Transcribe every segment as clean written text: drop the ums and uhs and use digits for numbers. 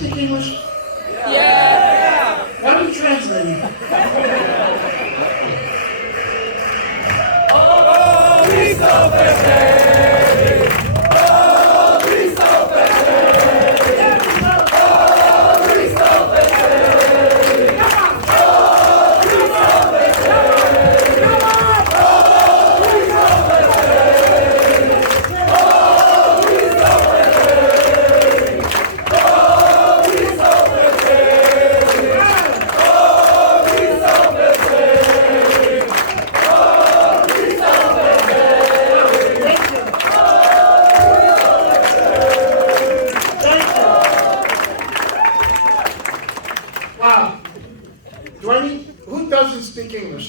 speak English? Yeah! Why are you translating?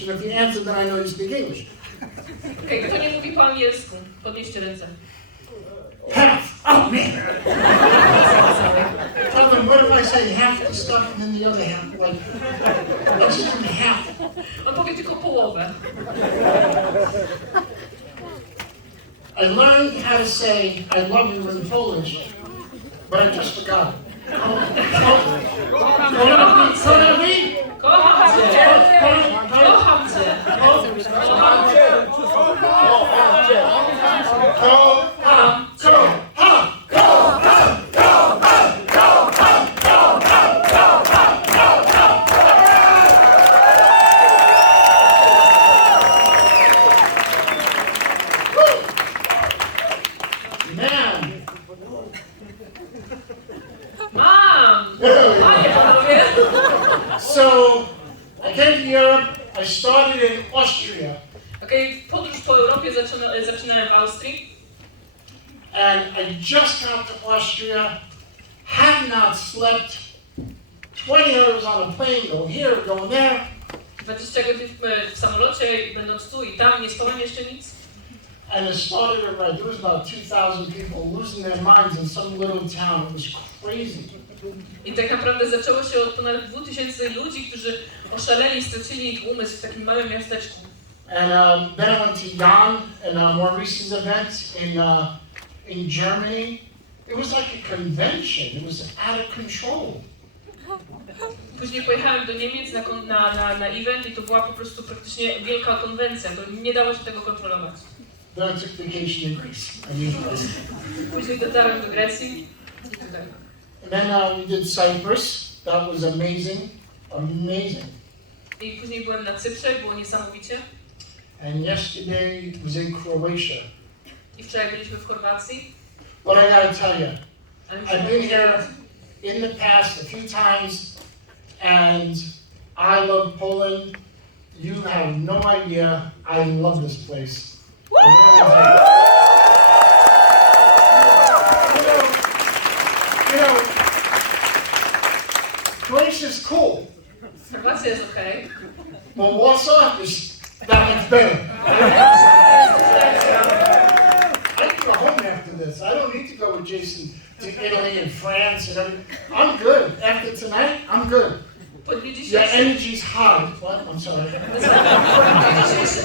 And if you answer, then I know you speak English. Okej, kto nie mówi po angielsku? Podnieście ręce. Half! Oh, man! Sorry. Tell them, what if I say half the stuff and then the other half? Like, let's just do half. On powie tylko połowę. I learned how to say I love you in Polish, but I just forgot it. Kocham cię! Kocham cię! Kocham cię! So, I came to Europe, I started in Austria. Okej, podróż po Europie zaczynałem w Austrii. And I just got to Austria, have not slept, 20 hours on a plane, going here, going there. 20 godzin w samolocie, będąc tu i tam, nie spałem jeszcze nic. And it started right, there was about 2,000 people losing their minds in some little town. It was crazy. I tak naprawdę zaczęło się od ponad 2000 ludzi, którzy oszaleli, stracili ich umysł w takim małym miasteczku. And then I went to Jan and a more recent event in Germany. It was like a convention. It was out of control. Później pojechałem do Niemiec na event i to była po prostu praktycznie wielka konwencja. To nie dało się tego kontrolować. Then I took vacation in Greece. Później dotarłem do Grecji i tutaj. And then we did Cyprus. That was amazing, amazing. I później byłem na Cyprze, było niesamowicie. And yesterday was in Croatia. I wczoraj byliśmy w Chorwacji. But I gotta tell you, I've been here in the past a few times, and I love Poland. You have no idea. I love this place. You know, Croatia is cool. Chorwacja jest okej. But Warsaw is that much better. I can go home after this. I don't need to go with Jason to Italy and France and everything. I'm good. After tonight, I'm good. Your energy's high. What? I'm sorry.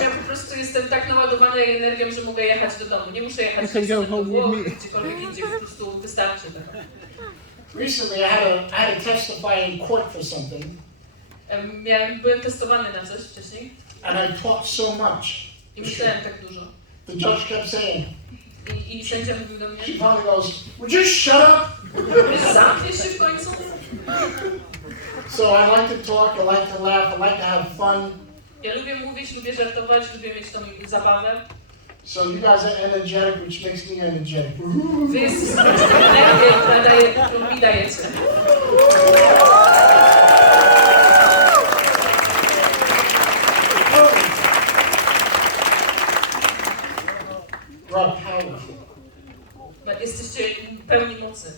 Ja po prostu jestem tak naładowany energią, że mogę jechać do domu. Nie muszę jechać do Włoch, gdziekolwiek indziej, po prostu wystarczy tego. Recently, I had to testify in court for something. Byłem testowany na coś wcześniej. And I talked so much. I myślałem tak dużo. The judge kept saying. I sędzia mówił do mnie. She finally goes, would you shut up? Zamkniesz się w końcu? So I like to talk, I like to laugh, I like to have fun. Ja lubię mówić, lubię żartować, lubię mieć tą zabawę. So you guys are energetic, which makes me energetic. Wy jesteście energią, którą mi dajecie. You're powerful. Jesteście pełni mocy.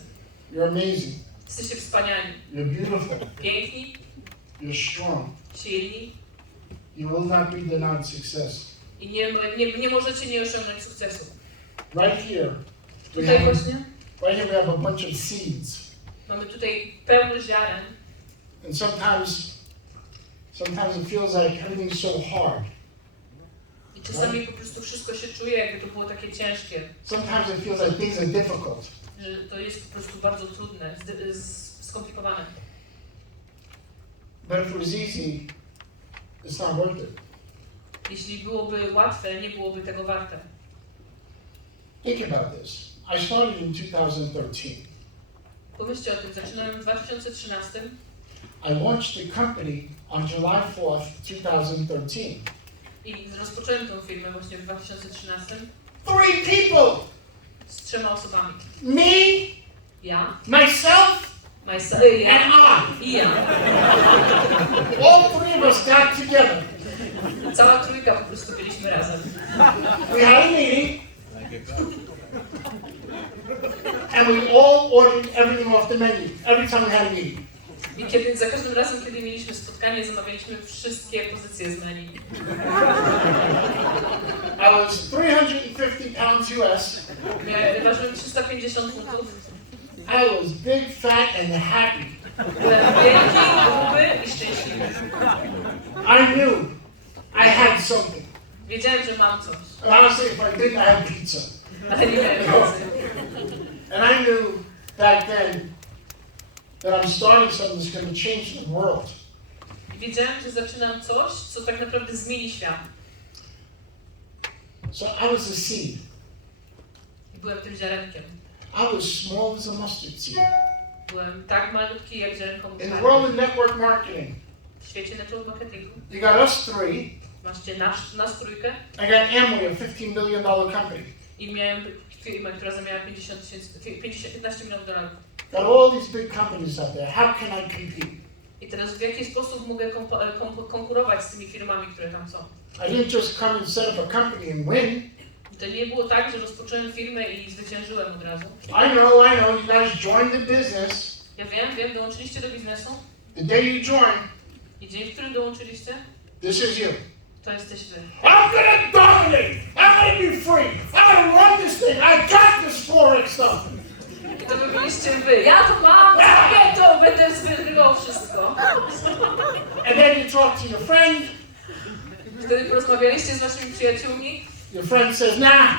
You're amazing. Jesteście wspaniali. You're beautiful. Piękni. You're strong. Silni. You will not be denied success. I nie możecie nie osiągnąć sukcesu. Right here. Tutaj właśnie. Right here we have a bunch of seeds. Mamy tutaj pełno ziaren. And sometimes it feels like everything's so hard. I czasami po prostu wszystko się czuje, jakby to było takie ciężkie. Sometimes it feels like things are difficult. Że to jest po prostu bardzo trudne. skomplikowane. But if it was easy, it's not worth it. Jeśli byłoby łatwe, nie byłoby tego warte. Think about this. I started in 2013. Pomyślcie o tym, zaczynałem w 2013. I launched the company on July 4th, 2013. I rozpocząłem tę firmę właśnie w 2013 3 people! z 3 osobami. Me, Ja, myself, ja and i ja. All 3 of us got together. Cała trójka po prostu byliśmy razem. We had a meeting, and we all ordered everything off the menu every time we had a meeting. I kiedy, za każdym razem, kiedy mieliśmy spotkanie, zamawialiśmy wszystkie pozycje z menu. I was 350 pounds US. Ważyłem 350 funtów. I was big, fat, and happy. Byłem wielki, gruby i szczęśliwy. I knew I had something. Wiedziałem, że mam coś, And honestly, if I didn't, I had pizza. ale nie miałem wiedzy. And I knew back then that I'm starting something that's going to change the world. I wiedziałem, że zaczynam coś, co tak naprawdę zmieni świat. So I was a seed. I byłem tym ziarenkiem. I was small as a mustard seed. Byłem tak malutki jak ziarenko In the musztardy. world of network marketing, W świecie network marketingu you got us 3. macie nas trójkę I got Amway, a $15 million company. i miałem firmę, która zamiała 15 milionów dolarów. Got all these big companies out there. How can I compete? I teraz w jaki sposób mogę konkurować z tymi firmami, które tam są? I didn't just come and set up a company and win. I to nie było tak, że rozpocząłem firmę i zwyciężyłem od razu. I know, you guys joined the business. Ja wiem, dołączyliście do biznesu The day you joined, i dzień, w którym dołączyliście, this is you. to jesteś wy. I'm gonna dominate. I'm gonna be free. I'm gonna run this thing. I got this Forex stuff. I to wy byliście wy. Ja to mam, zrobię to, będę wygrywał wszystko. And then you talk to your friend. Wtedy porozmawialiście z waszymi przyjaciółmi. Your friend says, nah.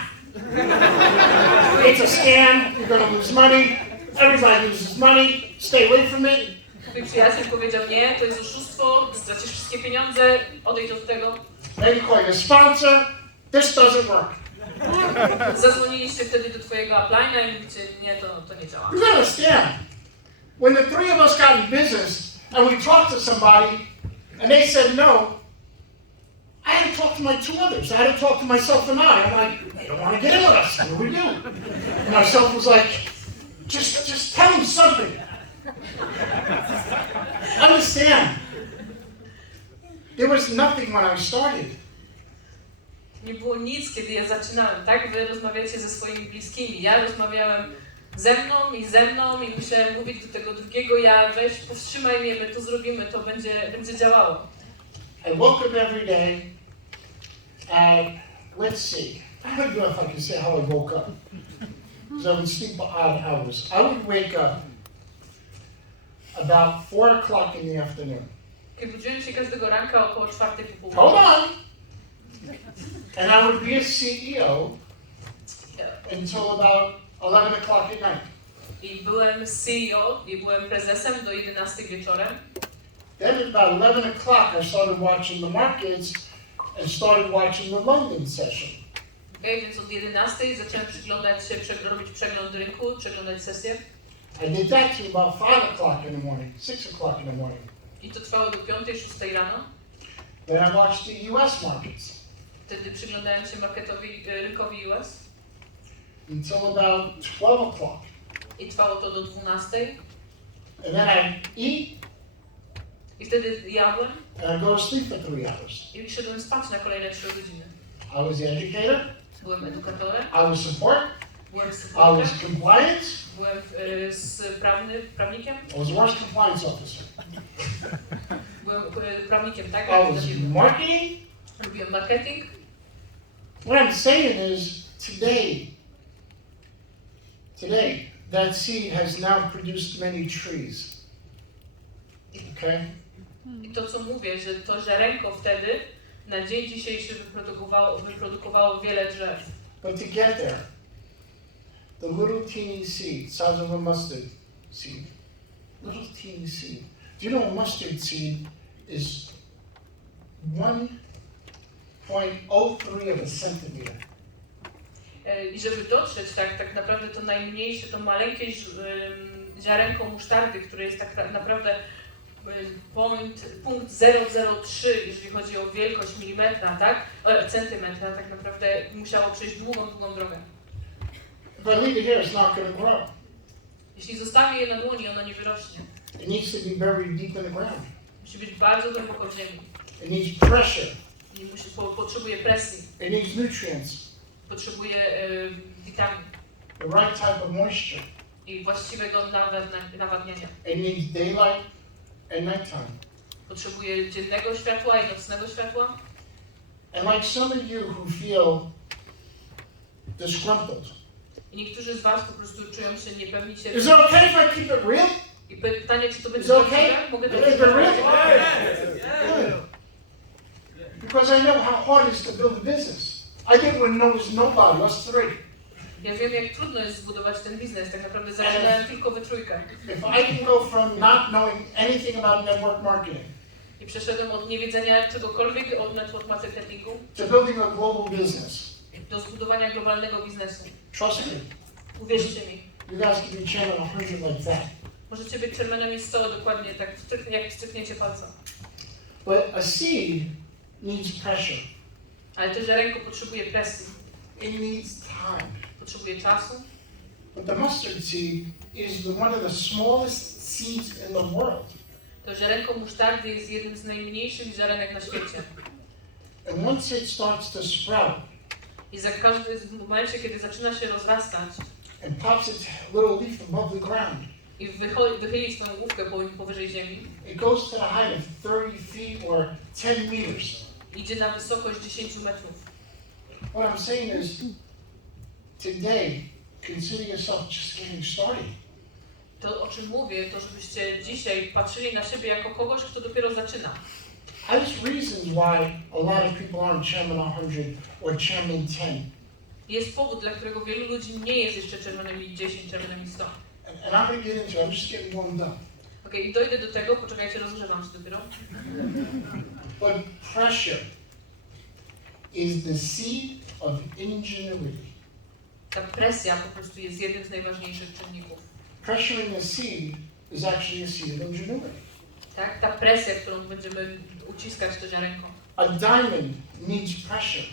It's a scam. You're gonna lose money. Everybody loses money. Stay away from it. Twój przyjaciel powiedział, nie, to jest oszustwo, stracisz wszystkie pieniądze, odejdź od tego. Then you call your sponsor. This doesn't work. Zadzwoniliście wtedy do twojego uplina i mówicie, nie, to nie działa. You understand? When the 3 of us got in business and we talked to somebody and they said no, I had to talk to my 2 others. I had to talk to myself and I'm like, they don't want to get in with us. What do we do? And myself was like, just tell them something. Understand? There was nothing when I started. Nie było nic, kiedy ja zaczynałem, tak? Wy rozmawiacie ze swoimi bliskimi. Ja rozmawiałem ze mną i musiałem mówić do tego drugiego, ja weź, powstrzymaj mnie, my to zrobimy, to będzie działało. I woke up every day at, let's see, I don't know if I can say how I woke up, because I would sleep odd hours. I would wake up about 4 o'clock in the afternoon. Kiedy budziłem się każdego ranka około 4 po Hold południu. on! And I would be a CEO until about 11 o'clock at night. I byłem CEO, i byłem prezesem do 11 wieczorem. Then at about 11 o'clock I started watching the markets and started watching the London session. Okay, więc od 11 zacząłem robić przegląd rynku, przeglądać sesję. I did that till about 5 o'clock in the morning, 6 o'clock in the morning. I to trwało do 5-6 rano. Then I watched the US markets Wtedy przyglądałem się rynkowi US. until about 12 o'clock. I trwało to do 12. And then I eat I wtedy jadłem and I go to sleep for 3 hours. i szedłem spać na kolejne 3 godziny. I was the educator, Byłem edukatorem, I was support, byłem I supportem, was compliance, byłem prawnikiem, I was the worst compliance officer. byłem prawnikiem, tak? I was marketing. Robiłem marketing. What I'm saying is today, that seed has now produced many trees. Okay? I to, co mówię, że to ziarenko wtedy na dzień dzisiejszy wyprodukowało wiele drzew. But to get there, the little teeny seed, size of a mustard seed, little teeny seed. Do you know a mustard seed is 1.03 of a centimeter? I żeby dotrzeć tak naprawdę to najmniejsze, to maleńkie ziarenko musztardy, które jest tak naprawdę punkt 003, jeżeli chodzi o wielkość milimetra, tak? Centymetra, tak naprawdę musiało przejść długą drogę. If I leave it here, it's not going to grow. Jeśli zostawię je na dłoni, ono nie wyrośnie. It needs to be buried deep in the ground. Musi być bardzo głęboko w ziemi. It needs pressure. I potrzebuje presji. It needs nutrients. Potrzebuje witamin. The right type of moisture. I właściwego nawadniania. It needs daylight and nighttime. Potrzebuje dziennego światła i nocnego światła. And like some of you who feel disgruntled. I niektórzy z was po prostu czują się niepewni siebie. Is it okay if I keep it real? I pytanie, czy to będzie Is it okay? prawdziwe? Mogę to Is it real? powiedzieć? Good. Because I know how hard it is to build a business. I did when there was nobody, us three. Ja wiem, jak trudno jest zbudować ten biznes. Tak naprawdę zaczynałem tylko we trójkę. If I can go from not knowing anything about network marketing I przeszedłem od niewiedzenia czegokolwiek od network marketingu to building a global business, do zbudowania globalnego biznesu. trust me, Uwierzcie mi. you guys can be chairman 100 like that. Możecie być chairmanem i stołu dokładnie tak, jak strykniecie palca. But a seed needs pressure. Ale to ziarenko potrzebuje presji. It needs time. Potrzebuje czasu. But the mustard seed is one of the smallest seeds in the world. To ziarenko musztardy jest jednym z najmniejszych ziarenek na świecie. And once it starts to sprout I za każdym momencie, kiedy zaczyna się rozrastać and pops its little leaf above the ground, i wychyli swoją główkę powyżej ziemi, it goes to the height of 30 feet or 10 meters. idzie na wysokość 10 metrów. What I'm saying is, today, consider yourself just getting started. To, o czym mówię, to żebyście dzisiaj patrzyli na siebie jako kogoś, kto dopiero zaczyna. There's reasons why a lot of people aren't chairman 100 or chairman 10. Jest powód, dla którego wielu ludzi nie jest jeszcze czerwonymi 10, czerwonymi 100. And I'm going to get into it. I'm just getting warmed up. Okej, i dojdę do tego, poczekajcie, rozgrzewam się dopiero. But pressure is the seed of ingenuity. Ta presja po prostu jest jednym z najważniejszych czynników. Pressure in the seed is actually a seed of ingenuity. Tak? Ta presja, którą będziemy uciskać to ziarenko. A diamond needs pressure.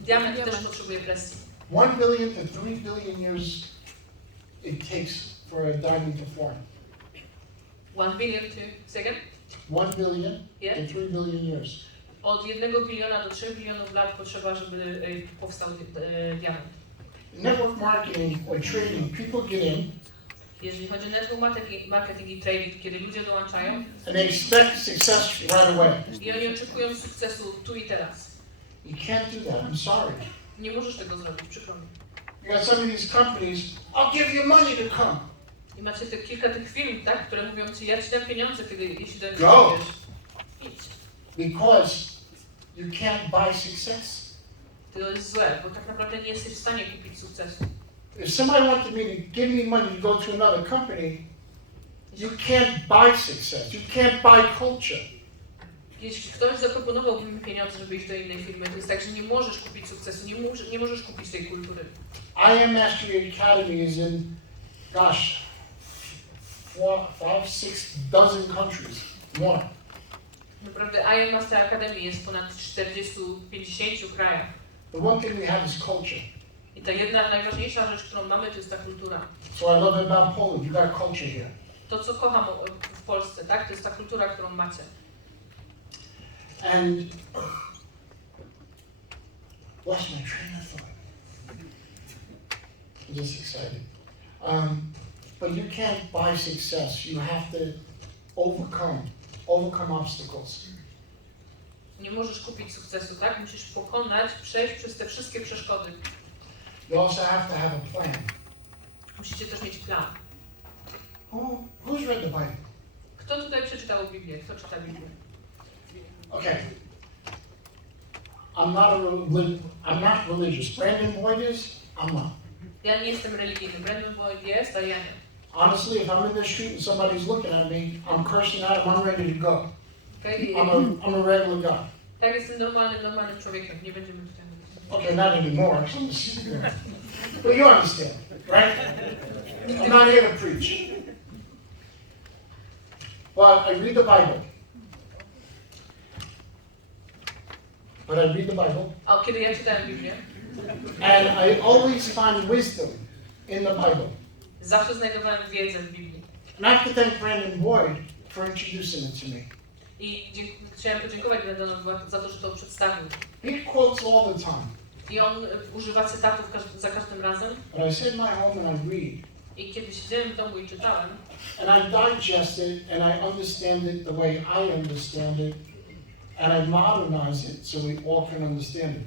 Diament też potrzebuje presji. 1 billion to 3 billion years it takes for a diamond to form. 1 billion to... Second? 1 billion Yeah. to 3 billion years. Od 1 biliona do 3 bilionów lat potrzeba, żeby powstał diament. Network marketing or trading, people get in Jeżeli chodzi o network marketing i trading, kiedy ludzie dołączają and they expect success right away. i oni oczekują sukcesu tu i teraz. You can't do that. I'm sorry. Nie możesz tego zrobić, przykro mi. You got some of these companies, I'll give you money to come. I macie kilka tych firm, tak, które mówią ci, ja ci dam pieniądze, jeśli do nich Go. przyjdziesz. Idź. Because you can't buy success. To jest złe, bo tak naprawdę nie jesteś w stanie kupić sukcesu. If somebody wanted me to give me money to go to another company, you can't buy success. You can't buy culture. Jeśli ktoś zaproponowałby mi pieniądze, żeby iść do innej firmy, to jest tak, że nie możesz kupić sukcesu, nie możesz kupić tej kultury. IM Mastery Academy is in, gosh, 4, 5, 6 dozen countries. More. Naprawdę IM Master Academy jest w ponad 40-50 krajach. The one thing we have is culture. I ta jedna najważniejsza rzecz, którą mamy, to jest ta kultura. So I love it about Poland. You got culture here. To, co kocham w Polsce, tak? To jest ta kultura, którą macie. And lost my train of thought. I'm just excited. But you can't buy success. You have to overcome obstacles. Nie możesz kupić sukcesu, tak? Musisz pokonać, przejść przez te wszystkie przeszkody. You also have to have a plan. Musicie też mieć plan. Who's read the Bible? Kto tutaj przeczytał Biblię? Kto czyta Biblię? Okay. I'm not religious. Brandon Boyd is. I'm not. Ja nie jestem religijny. Brandon Boyd jest, a ja nie. Honestly, if I'm in the street and somebody's looking at me, I'm cursing at them, I'm ready to go. Okay? I'm a regular guy. Tak, jestem normalnym człowiekiem, nie będziemy tutaj mówić. Okay, not anymore. But you understand, right? I'm not here to preach. But I read the Bible. A kiedy ja czytałem Biblię, And I always find wisdom in the Bible. zawsze znajdowałem wiedzę w Biblii. And I have to thank Brandon Boyd for introducing it to me. I chciałem podziękować Brandonowi za to, że to przedstawił. He quotes all the time. I on używa cytatów za każdym razem. But I sit in my home and I read. I kiedy siedziałem w domu i czytałem, And I digest it and I understand it the way I understand it. And I modernize it so we all can understand it.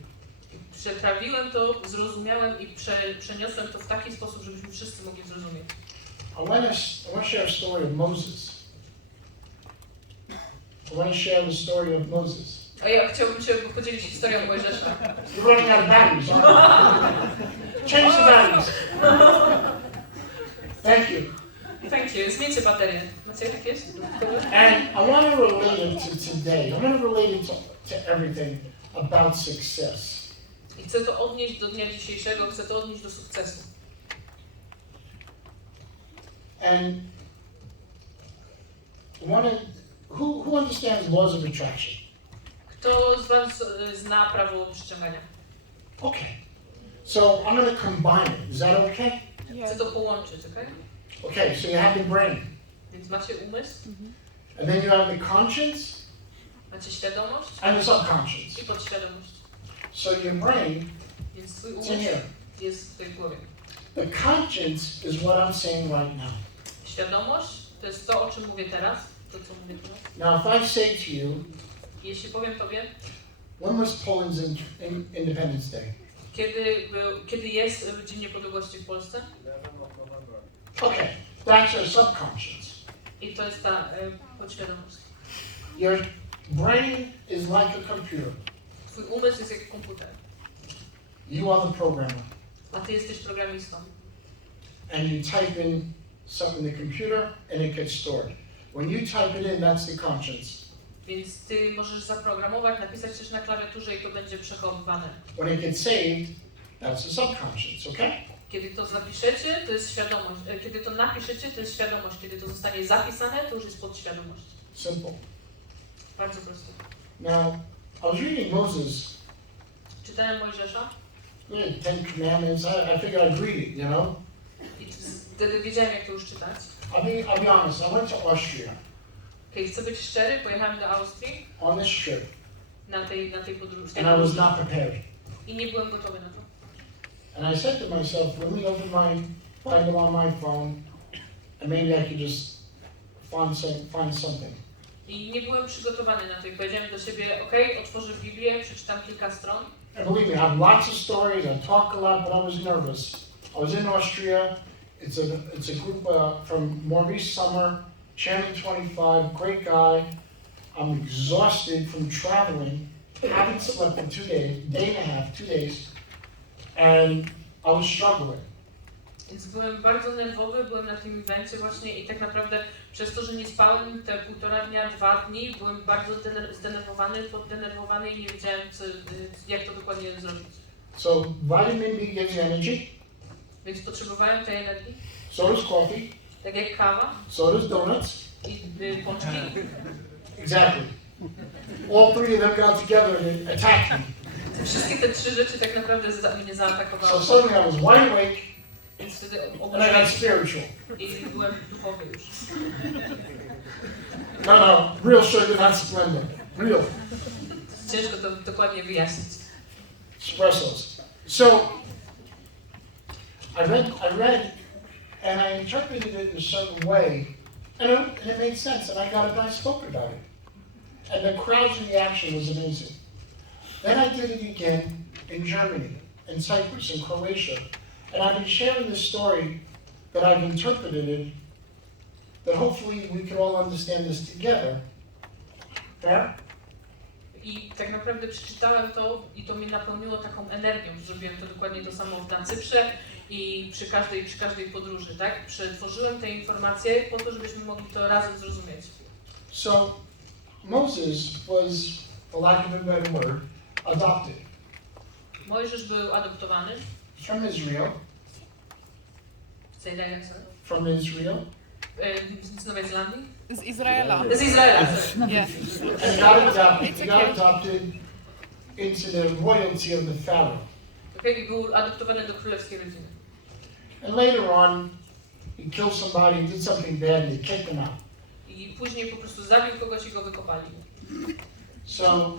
przetrawiłem to, zrozumiałem i przeniosłem to w taki sposób, żebyśmy wszyscy mogli zrozumieć. I want to share a story of Moses. I want to share the story of Moses. A ja chciałbym się podzielić historią Mojżesza. You're running out of batteries, aren't you? Change the batteries. Thank you. Thank you. Zmieńcie baterię. Macie jakieś? And I want to relate it to today. I want to relate it to everything about success. I chcę to odnieść do dnia dzisiejszego, chcę to odnieść do sukcesu. And who understands laws of attraction? Kto z was zna prawo przyciągania? Okay. So I'm going to combine it. Is that okay? Chcę to połączyć, okej? Okay, so you have the brain. Więc macie umysł, And then you have the conscience macie świadomość and the subconscious. i podświadomość. So your brain Więc twój is umysł in here. jest w twojej głowie. The conscience is what I'm saying right now. Świadomość to jest to, o czym mówię teraz, to co mówię teraz. Now if I say to you, Jeśli powiem tobie, when was Poland's Independence Day? kiedy jest Dzień Niepodległości w Polsce? Okay, that's your subconscious. I to jest ta podświadomość. Your brain is like a computer. Twój umysł jest jak komputer, You are the programmer. a ty jesteś programistą. And you type in something in the computer and it gets stored. When you type it in, that's the conscience. Więc ty możesz zaprogramować, napisać coś na klawiaturze i to będzie przechowywane. When it gets saved, that's the subconscious, okay? Kiedy to zapiszecie, to jest świadomość. Kiedy to napiszecie, to jest świadomość. Kiedy to zostanie zapisane, to już jest podświadomość. Simple. Bardzo proste. Now, I was reading Moses. Czytałem Mojżesza Ten Commandments. I figured I'd read it, you know? i wtedy wiedziałem, jak to już czytać. I'll be honest, I went to Austria Okay, chcę być szczery, pojechałem do Austrii on this trip, na tej podróży. and I was not prepared. I nie byłem gotowy na to. And I said to myself, let me open my Bible on my phone, and maybe I could just find something. I nie byłem przygotowany na to i powiedziałem do siebie, okej, otworzę Biblię, przeczytam kilka stron. And believe me, I have lots of stories, I talk a lot, but I was nervous. I was in Austria. It's a group from Maurice Summer, Chairman 25, great guy. I'm exhausted from traveling, haven't slept for 2 days, day and a half, 2 days, and I was struggling. Więc byłem bardzo nerwowy, byłem na tym evencie właśnie i tak naprawdę przez to, że nie spałem te 1,5 dnia, 2 dni, byłem bardzo zdenerwowany, poddenerwowany i nie wiedziałem, jak to dokładnie zrobić. So vitamin B gives you energy, Więc potrzebowałem tej energii, so does coffee, tak jak kawa so does donuts. i pączki. Exactly. All three of them got together and attacked me. Wszystkie te 3 rzeczy tak naprawdę mnie So zaatakowały. suddenly I was wide awake Więc wtedy and I obudziłem got się spiritual. i byłem duchowy już. No, real sugar, not Splenda. Real. Ciężko to dokładnie wyjaśnić. Espressos. So, I read, and I interpreted it in a certain way, and it made sense, and I got up and I spoke about it. And the crowd's reaction was amazing. Then I did it again in Germany, in Cyprus, in Croatia, and I've been sharing this story that I've interpreted it, that hopefully we can all understand this together. Fair? I tak naprawdę przeczytałem to i to mnie napełniło taką energią. Zrobiłem to dokładnie to samo na Cyprze i przy każdej podróży, tak? Przetworzyłem te informacje po to, żebyśmy mogli to razem zrozumieć. So Moses was, for lack of a better word, adopted Mojżesz był adoptowany. from Israel, Say that again, sorry. from Israel, Z Nowej Zelandii? Z Izraela. Z Izraela, sorry. Yeah. and got adopted into the royalty of the Pharaoh. Okay, i był adoptowany do królewskiej rodziny. And later on, he killed somebody, did something bad, and they kicked him out. I później po prostu zabił kogoś i go wykopali. So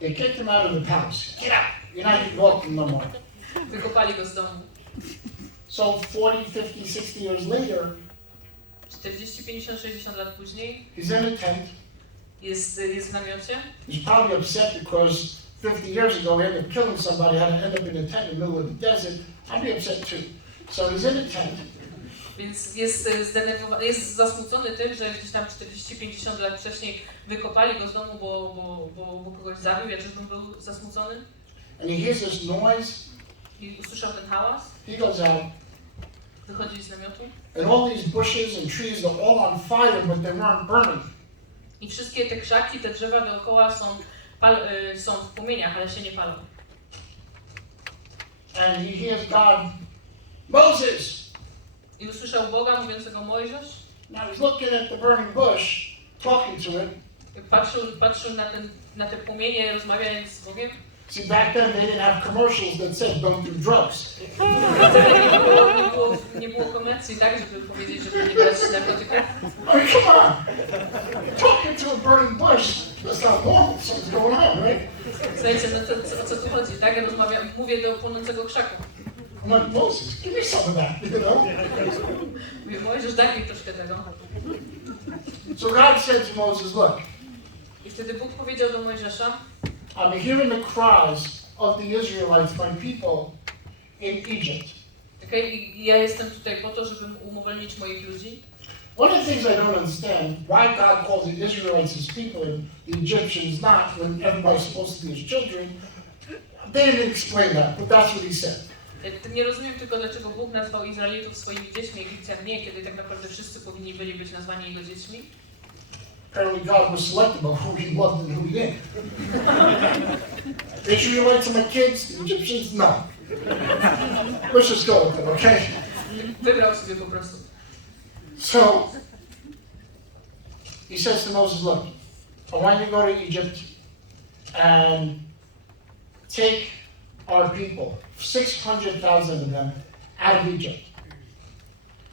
they kicked him out of the palace. Get out! You're not welcome no more. Wykopali go z domu. So 40, 50, 60 years later, 40, 50, 60 lat później he's in a tent. jest w namiocie. He's probably upset because 50 years ago he ended up killing somebody, had to end up in a tent in the middle of the desert. I'd be upset too. So he's in a tent. Więc jest zdenerwowany, jest zasmucony tym, że gdzieś tam 40-50 lat wcześniej wykopali go z domu, bo kogoś zabił. Ja też bym był zasmucony. And he hears this noise. I usłyszał ten hałas. He goes out. Wychodzi z namiotu. And all these bushes and trees are all on fire, but they weren't burning. I wszystkie te krzaki, te drzewa dookoła są w płomieniach, ale się nie palą. And he hears God, Moses! I usłyszał Boga mówiącego Mojżesz. Now he's looking at the burning bush, talking to it. Patrzył na te płomienie, rozmawiając z Bogiem. See, back then they didn't have commercials that said don't do drugs. Nie było komercji, tak, żeby powiedzieć, żeby nie brać narkotyków. I mean, come on! Talking to a burning bush, that's not normal. Something's going on, right? Słuchajcie, no to o co tu chodzi, tak? Ja mówię do płonącego krzaku. I'm like, Moses, give me some of that, you know? Mówię, Mojżesz, daj mi troszkę tego. So God said to Moses, look, I wtedy Bóg powiedział do Mojżesza, I'm hearing the cries of the Israelites, my people, in Egypt. okay, i ja jestem tutaj po to, żeby umowolnić moich ludzi. One of the things I don't understand, why God calls the Israelites his people and the Egyptians not, when everybody's supposed to be his children, they didn't explain that, but that's what he said. Nie rozumiem tylko, dlaczego Bóg nazwał Izraelitów swoimi dziećmi, Egipcjan nie, kiedy tak naprawdę wszyscy powinni byli być nazwani Jego dziećmi. Apparently God was selective about who he loved and who he didn't. The Israelites are my kids, the Egyptians, no. Let's just go with it, okay? Wybrał sobie po prostu. So, he says to Moses, look, I want you to go to Egypt and take our people, 600,000 of them, out of Egypt.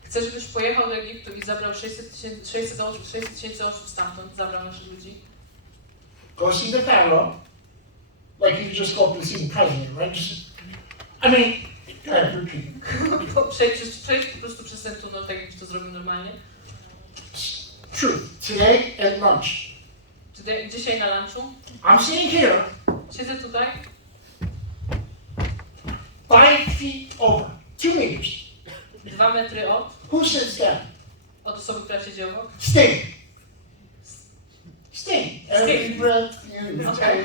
Chcę, żebyś pojechał do Egiptu i zabrał 600 tysięcy osób stamtąd, zabrał naszych ludzi. Go see the Pharaoh, like you just go up and see the president, right? I mean, go ahead, repeat. Przejdź po prostu przez ten tunel, tak jakbyś to zrobił normalnie. Truth. Today at lunch. Dzisiaj na lunchu. I'm sitting here, Siedzę tutaj, 5 feet over, 2 meters. 2 metry Who sits down? od osoby, która siedzi obok. Sting. Sting. Every breath you take.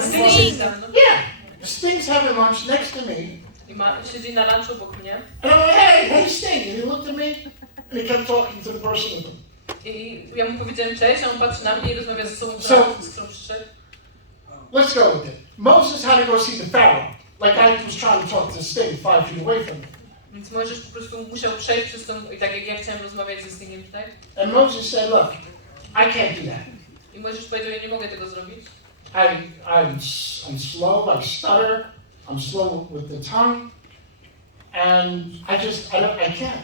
Sting! Siedzi tam, no. Yeah. Sting's having lunch next to me. I siedzi na lunchu obok mnie. And I'm like, hey, Sting. And he looked at me and he kept talking to the person with him. I ja mu powiedziałem cześć, a on patrzy na mnie i rozmawia ze sobą, z którą przyszedł. Let's go with it. Moses had to go see the Pharaoh. Like I was trying to talk to Sting 5 feet away from him. Więc Mojżesz po prostu musiał przejść przez tą, i tak jak ja chciałem rozmawiać ze Stingiem tutaj. And Moses said, look, I can't do that. I Mojżesz powiedział, ja nie mogę tego zrobić. I'm slow, I stutter, I'm slow with the tongue, and I can't.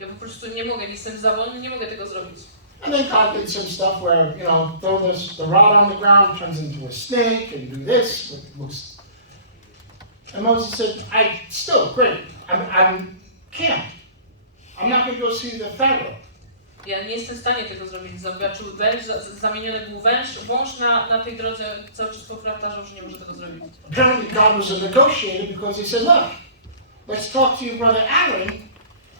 Ja po prostu nie mogę, jestem za wolny, nie mogę tego zrobić. And then God did some stuff where, you know, throw the rod on the ground, turns into a snake, and do this, it looks. And Moses said, great, I can't. I'm not going to go see the Pharaoh. Ja nie jestem w stanie tego zrobić. Zobaczył węż, zamieniony był wąż na tej drodze, cały czas powtarzał, że nie może tego zrobić. Apparently God was a negotiator because he said, look, let's talk to your brother Aaron,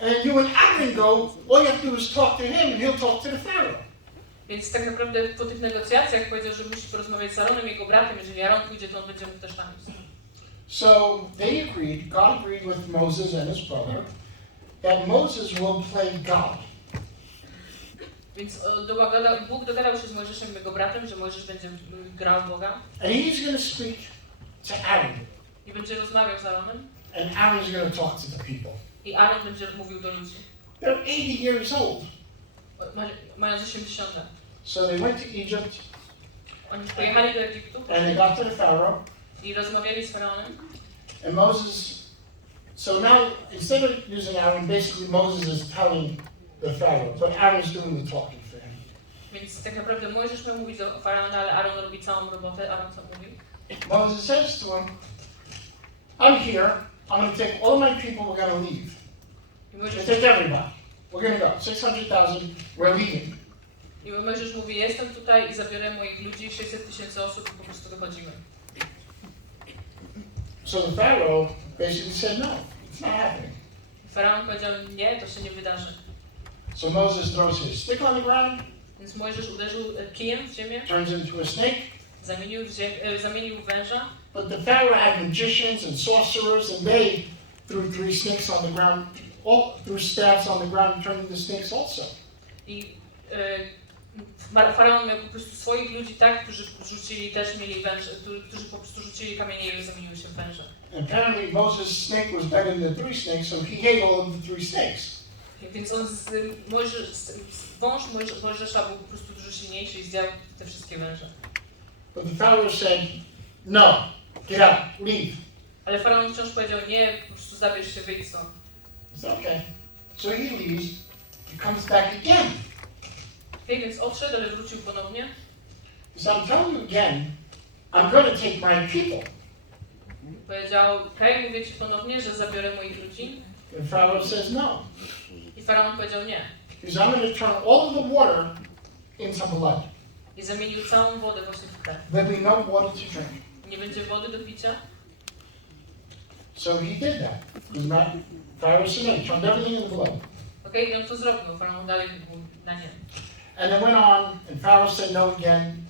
and you and Aaron go, all you have to do is talk to him and he'll talk to the Pharaoh. Więc tak naprawdę po tych negocjacjach powiedział, że musi porozmawiać z Aaronem, jego bratem, jeżeli Aaron pójdzie, to on będzie mógł też tam iść. So they agreed, God agreed with Moses and his brother, that Moses will play God. Więc Bóg dogadał się z Mojżeszem, jego bratem, że Mojżesz będzie grał Boga. And he's going to speak to Aaron. I będzie rozmawiał z Aaronem. And Aaron's going to talk to the people. I Aaron będzie mówił do ludzi. They're 80 years old. Mają 80 lat. So they went to Egypt. Oni pojechali do Egiptu. And they got to the Pharaoh. I rozmawiali z Faraonem. And Moses, so now instead of using Aaron, basically Moses is telling the Pharaoh, but Aaron's doing the talking for him. Więc tak naprawdę Mojżesz miał mówić do Faraona, ale Aaron robi całą robotę. Aaron co mówi? Moses says to him, I'm here, I'm going to take all my people, we're going to leave. I We're Mojżesz, going to take everybody. We're going to go, 600,000, we're leaving. I Mojżesz mówi, jestem tutaj i zabiorę moich ludzi, 600 000 osób i po prostu wychodzimy. So the Pharaoh basically said, no, it's not happening. Faraon powiedział, nie, to się nie wydarzy. So Moses throws his stick on the ground, Więc Mojżesz uderzył kijem w ziemię, turns into a snake, zamienił węża, but the Pharaoh had magicians and sorcerers, and they threw 3 snakes on the ground, all threw staffs on the ground and turned into snakes also. i Faraon miał po prostu swoich ludzi, tak, którzy rzucili, też mieli węże, którzy po prostu rzucili kamienie i zamieniły się w węże. And apparently Moses' snake was better than the 3 snakes, so he ate all of the 3 snakes. Więc on wąż Mojżesza był po prostu dużo silniejszy i zjadł te wszystkie węże. But the Pharaoh said, no, get out, leave. Ale Faraon wciąż powiedział, nie, po prostu zabierz się, wyjdź stąd. It's okay. So he leaves, he comes back again. Okay, więc odszedł, ale wrócił ponownie. He said, I'm telling you again, I'm going to take my people. Powiedział, okej, mówię ci ponownie, że zabiorę moich ludzi. And Pharaoh says, no. I Faraon powiedział nie. He said, I'm going to turn all of the water into blood. I zamienił całą wodę właśnie w krew. There'll be no water to drink. Nie będzie wody do picia. So he did that. Pharaoh said, no, he turned everything into blood. Okej, i on to zrobił, bo Faraon dalej był na nie. And it went on, and Pharaoh said no again,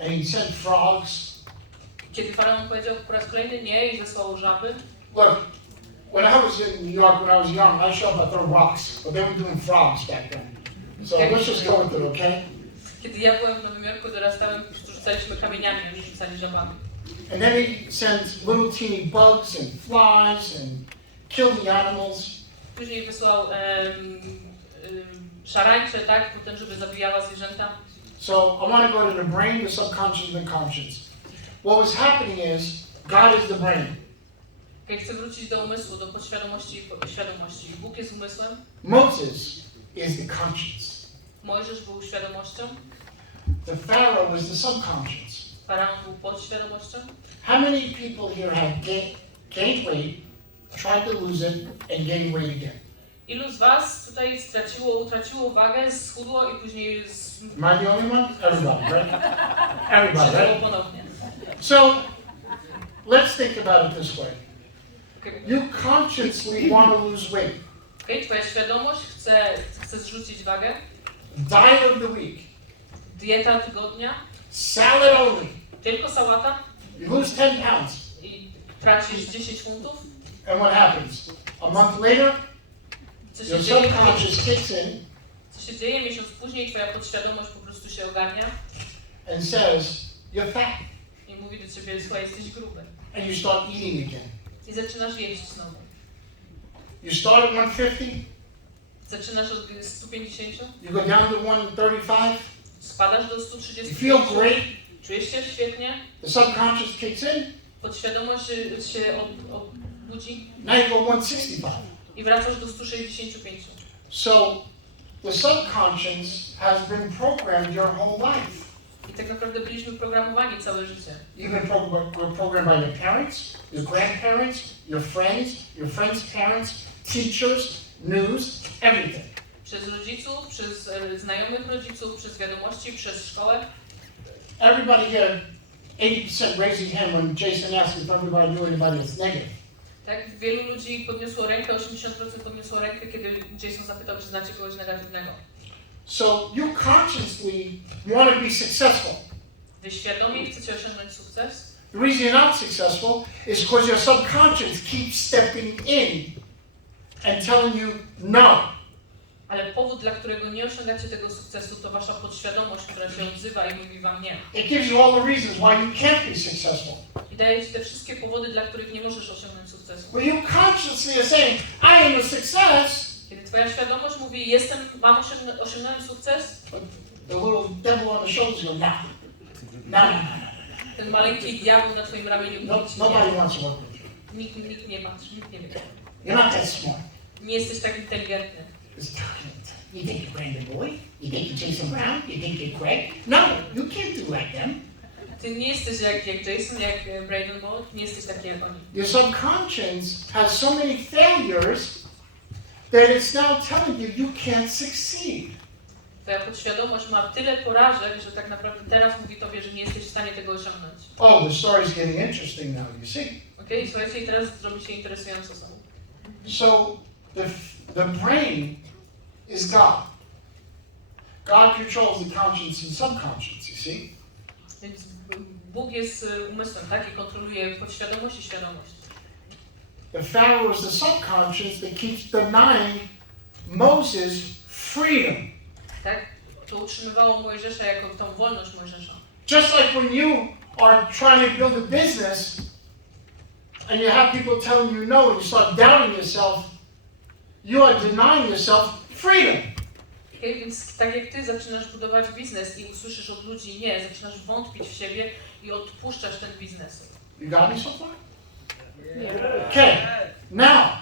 and he sent frogs. Kiedy Faraon powiedział po raz kolejny nie i zesłał żaby. Look, when I was in New York when I was young, I showed up, I throw rocks, but they were doing frogs back then. So let's just go with it, okay? Kiedy ja byłem w Nowym Jorku, dorastałem, po prostu rzucaliśmy kamieniami, oni rzucali żabami. And then he sent little teeny bugs and flies and killed the animals. Później wysłał szarańcze, tak, potem, żeby zabijała zwierzęta. So I want to go to the brain, the subconscious, and the conscious. What was happening is, God is the brain. Okay, chcę wrócić do umysłu, do podświadomości i świadomości. Bóg jest umysłem, Moses is the conscience. Mojżesz był świadomością, The Pharaoh was the subconscious. Faraon był podświadomością. How many people here have gained weight, tried to lose it, and gained weight again? Ilu z was tutaj utraciło wagę, schudło i później Am I the only one? Everybody, right? Everybody, przyszło right? ponownie. So, let's think about it this way. Okay. You consciously want to lose weight. Okay, twoja świadomość chce zrzucić wagę. Diet of the week. Dieta tygodnia. Salad only. Tylko sałata. You lose 10 pounds. I tracisz 10 funtów. And what happens? A month later, Co your się dzieje? subconscious kicks in Co się dzieje? Miesiąc później twoja podświadomość po prostu się ogarnia and says, you're fat. i mówi do ciebie, słuchaj, jesteś gruby. And you start eating again. I zaczynasz jeść znowu. You start at 150, Zaczynasz od 150, you go down to 135, spadasz do you 130. feel great, Czujesz się świetnie, the subconscious kicks in, podświadomość się obudzi now you go 165. i wracasz do 165. So the subconscious has been programmed your whole life. I tak naprawdę byliśmy programowani całe życie. You've been programmed by your parents, your grandparents, your friends' parents, teachers, news, everything. Przez rodziców, przez znajomych rodziców, przez wiadomości, przez szkołę. Everybody here, 80% raising hand when Jason asked if everybody knew anybody that's negative. Tak, wielu ludzi podniosło rękę, 80% podniosło rękę, kiedy Jason zapytał, czy znacie kogoś negatywnego. So you consciously want to be successful. Wy świadomie chcecie osiągnąć sukces. The reason you're not successful is because your subconscious keeps stepping in and telling you no. Ale powód, dla którego nie osiągacie tego sukcesu, to wasza podświadomość, która się odzywa i mówi wam nie. It gives you all the reasons why you can't be successful. I daje ci te wszystkie powody, dla których nie możesz osiągnąć sukcesu. When you consciously are saying, I am a success, Kiedy twoja świadomość mówi, osiągnąłem sukces, the little devil on the shoulders goes, no. No. ten maleńki diabeł na twoim ramieniu No, mówi ci nobody nie. wants to work with you. Nikt nie patrzy, nikt nie wie. You're not that smart. Nie jesteś tak inteligentny. You think you're Brandon Boy? You think you're Jason Brown? You think you're Greg? No, you can't do like them. Ty nie jesteś jak Jason, jak Braden Ball, nie jesteś taki jak oni. Your subconscious has so many failures that it's now telling you you can't succeed. Twoja podświadomość ma tyle porażek, że tak naprawdę teraz mówi tobie, że nie jesteś w stanie tego osiągnąć. Oh, the story's getting interesting now, you see. Okej, słuchajcie, i teraz zrobi się interesująco samo. So, the brain is God. God controls the conscious and subconscious, you see. Więc Bóg jest umysłem, tak? I kontroluje podświadomość i świadomość. The Pharaoh is the subconscious that keeps denying Moses freedom. Tak? To utrzymywało Mojżesza jako tą wolność Mojżesza. Just like when you are trying to build a business and you have people telling you no and you start doubting yourself, you are denying yourself freedom. Okay? Więc tak jak ty zaczynasz budować biznes i usłyszysz od ludzi nie, zaczynasz wątpić w siebie i odpuszczasz ten biznes. You got me so far? Okay, now,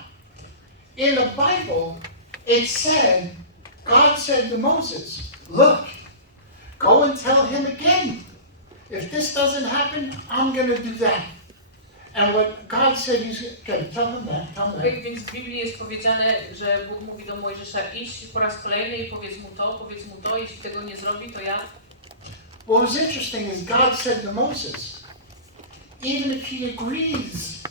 in the Bible, it said, God said to Moses, look, go and tell him again. If this doesn't happen, I'm going to do that. And what God said, he's, okay, tell him that, tell him that. Okay, więc w Biblii jest powiedziane, że Bóg mówi do Mojżesza, idź po raz kolejny i powiedz mu to, jeśli tego nie zrobi, to ja. What was interesting is God said to Moses, even if he agrees,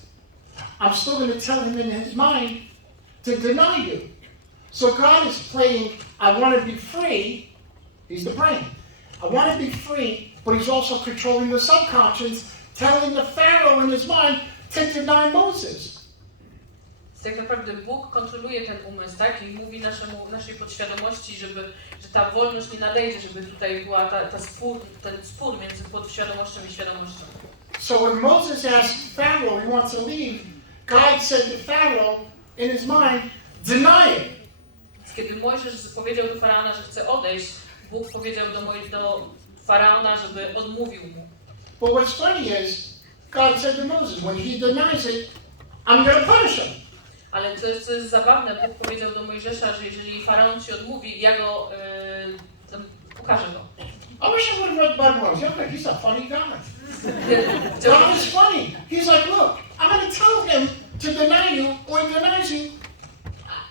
I'm still going to tell him in his mind to deny you. So God is playing, I want to be free, he's the brain. I want to be free, but he's also controlling the subconscious, telling the Pharaoh in his mind to deny Moses. Tak naprawdę Bóg kontroluje ten umysł, tak? I mówi naszej podświadomości, że ta wolność nie nadejdzie, żeby tutaj była ten spór między podświadomością i świadomością. So when Moses asked Pharaoh, he wants to leave, God said to Pharaoh in his mind, deny it. Więc kiedy Mojżesz powiedział do Faraona, że chce odejść, Bóg powiedział do Faraona, żeby odmówił mu. But what's funny is, God said to Moses, when he denies it, I'm going to punish him. Ale co jest zabawne, Bóg powiedział do Mojżesza, że jeżeli Faraon ci odmówi, ja go pokażę go. I wish I would have read the Bible when I was younger. He's a funny guy. God is funny. He's like, look, I'm going to tell him to deny you. When he denies you,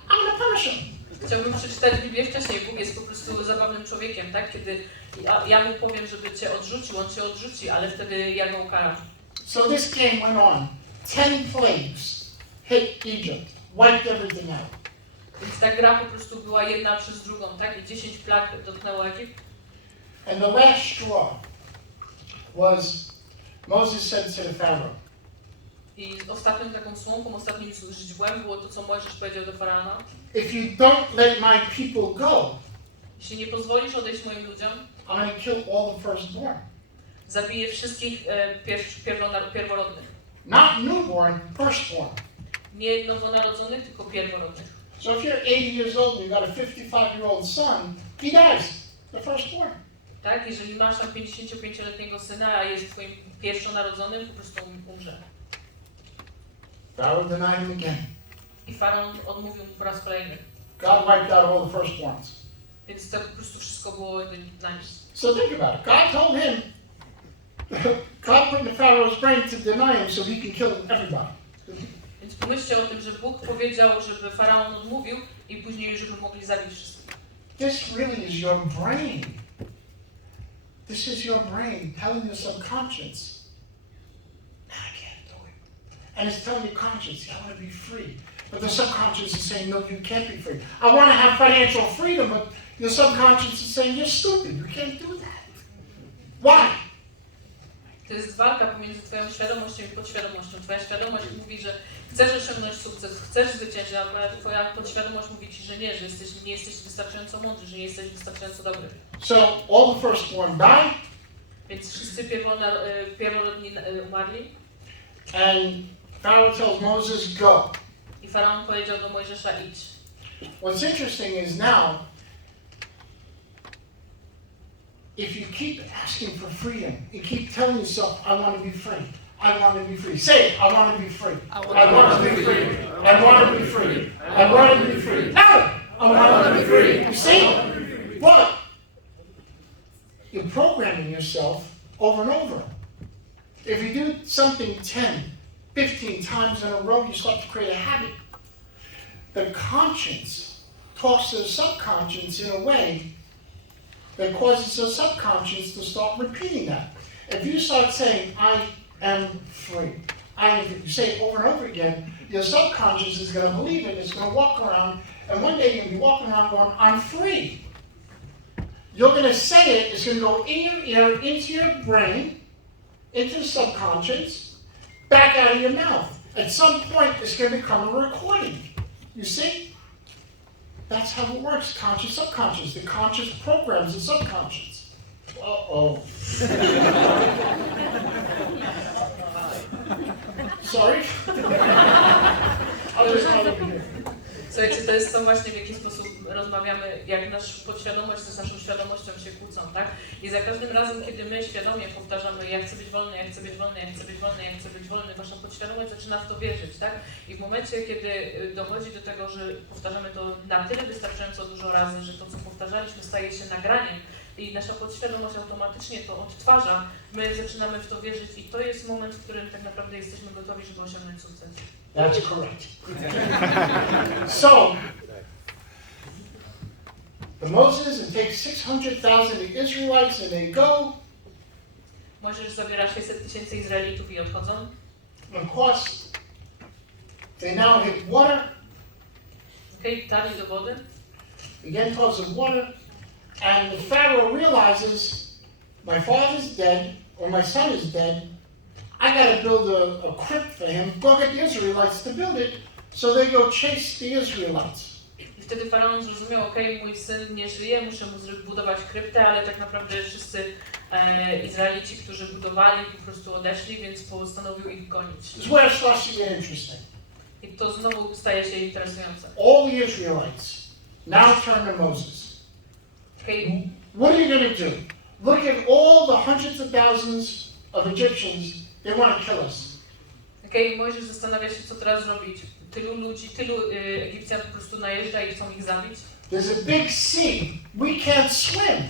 I'm going to punish him. Chciałbym przeczytać Biblię wcześniej. Bóg jest po prostu zabawnym człowiekiem, tak? Kiedy ja mu powiem, żeby cię odrzucił, on cię odrzuci, ale wtedy ja go ukaram. So this game went on. 10 plagues hit Egypt, wiped everything out. Więc ta gra po prostu była jedna przez drugą, tak? I 10 plag dotknęło Egipt. And the last straw was, Moses said to the Pharaoh, I ostatnią taką słomką, ostatnim źdźbłem było to, co Mojżesz powiedział do Faraona. if you don't let my people go, Jeśli nie pozwolisz odejść moim ludziom, I'm going to kill all the firstborn. zabiję wszystkich pierworodnych. Not newborn, firstborn. Nie nowonarodzonych, tylko pierworodnych. So if you're 80 years old and you got a 55-year-old son, he dies, the firstborn. Tak? Jeżeli masz tam 55-letniego syna, a jest twoim pierwszonarodzonym, po prostu umrze. Pharaoh denied him again. I Faraon odmówił mu po raz kolejny. God wiped out all the firstborns. Więc to po prostu wszystko było na nic. So think about it. God told him, God put in the Pharaoh's brain to deny him so he can kill everybody. Więc pomyślcie o tym, że Bóg powiedział, żeby Faraon odmówił i później, żeby mogli zabić wszystkich. This really is your brain. This is your brain telling your subconscious, "No, I can't do it." And it's telling your conscious, I want to be free. But the subconscious is saying, no, you can't be free. I want to have financial freedom, but your subconscious is saying, you're stupid, you can't do that. Why? To jest walka pomiędzy twoją świadomością i podświadomością. Twoja świadomość mówi, że chcesz osiągnąć sukces, chcesz zwyciężyć, a twoja podświadomość mówi ci, że nie jesteś wystarczająco mądry, że nie jesteś wystarczająco dobry. So all the firstborn die, Więc wszyscy pierworodni umarli and Pharaoh tells Moses, go. i Faraon powiedział do Mojżesza, idź. What's interesting is now, if you keep asking for freedom, you keep telling yourself, I want to be free. I want to be free. Say it, I want to be free. I want to be free. I want to be free. I want to be free. No! I want to be free. You see? But you're programming yourself over and over. If you do something 10, 15 times in a row, you start to create a habit. The conscience talks to the subconscious in a way that causes the subconscious to start repeating that. If you start saying, I am free, you say it over and over again, your subconscious is going to believe it, it's going to walk around, and one day you're going to be walking around going, I'm free. You're going to say it, it's going to go in your ear, into your brain, into the subconscious, back out of your mouth. At some point, it's going to become a recording. You see? That's how it works, conscious, subconscious. The conscious programs the subconscious. Uh-oh. Sorry? I'll just hold over here. Słuchajcie, to jest to właśnie, w jaki sposób rozmawiamy, jak nasza podświadomość z naszą świadomością się kłócą, tak? I za każdym razem, kiedy my świadomie powtarzamy, ja chcę być wolny, ja chcę być wolny, ja chcę być wolny, ja chcę być wolny, wasza podświadomość zaczyna w to wierzyć, tak? I w momencie, kiedy dochodzi do tego, że powtarzamy to na tyle wystarczająco dużo razy, że to, co powtarzaliśmy, staje się nagraniem i nasza podświadomość automatycznie to odtwarza, my zaczynamy w to wierzyć i to jest moment, w którym tak naprawdę jesteśmy gotowi, żeby osiągnąć sukces. That's correct. So, Moses and takes 600,000 of the Israelites and they go. Mojżesz zabiera 600 000 Izraelitów i odchodzą. Of course, they now hit water. Okej, tarli do wody. Again towards the water. And the Pharaoh realizes, my father's dead, or my son is dead. I got to build a crypt for him. Go get the Israelites to build it. So they go chase the Israelites. I wtedy Faraon zrozumiał, okej, mój syn nie żyje, muszę mu zbudować kryptę, ale tak naprawdę wszyscy Izraelici, którzy budowali, po prostu odeszli, więc postanowił ich gonić. This is where it starts to get interesting. I to znowu staje się interesujące. All the Israelites now turn to Moses. Okay. What are you going to do? Look at all the hundreds of thousands of Egyptians. They want to kill us. Okej, Mojżesz zastanawia się, co teraz zrobić. Tylu ludzi, tylu Egipcjan po prostu najeżdża i chcą ich zabić. There's a big sea. We can't swim.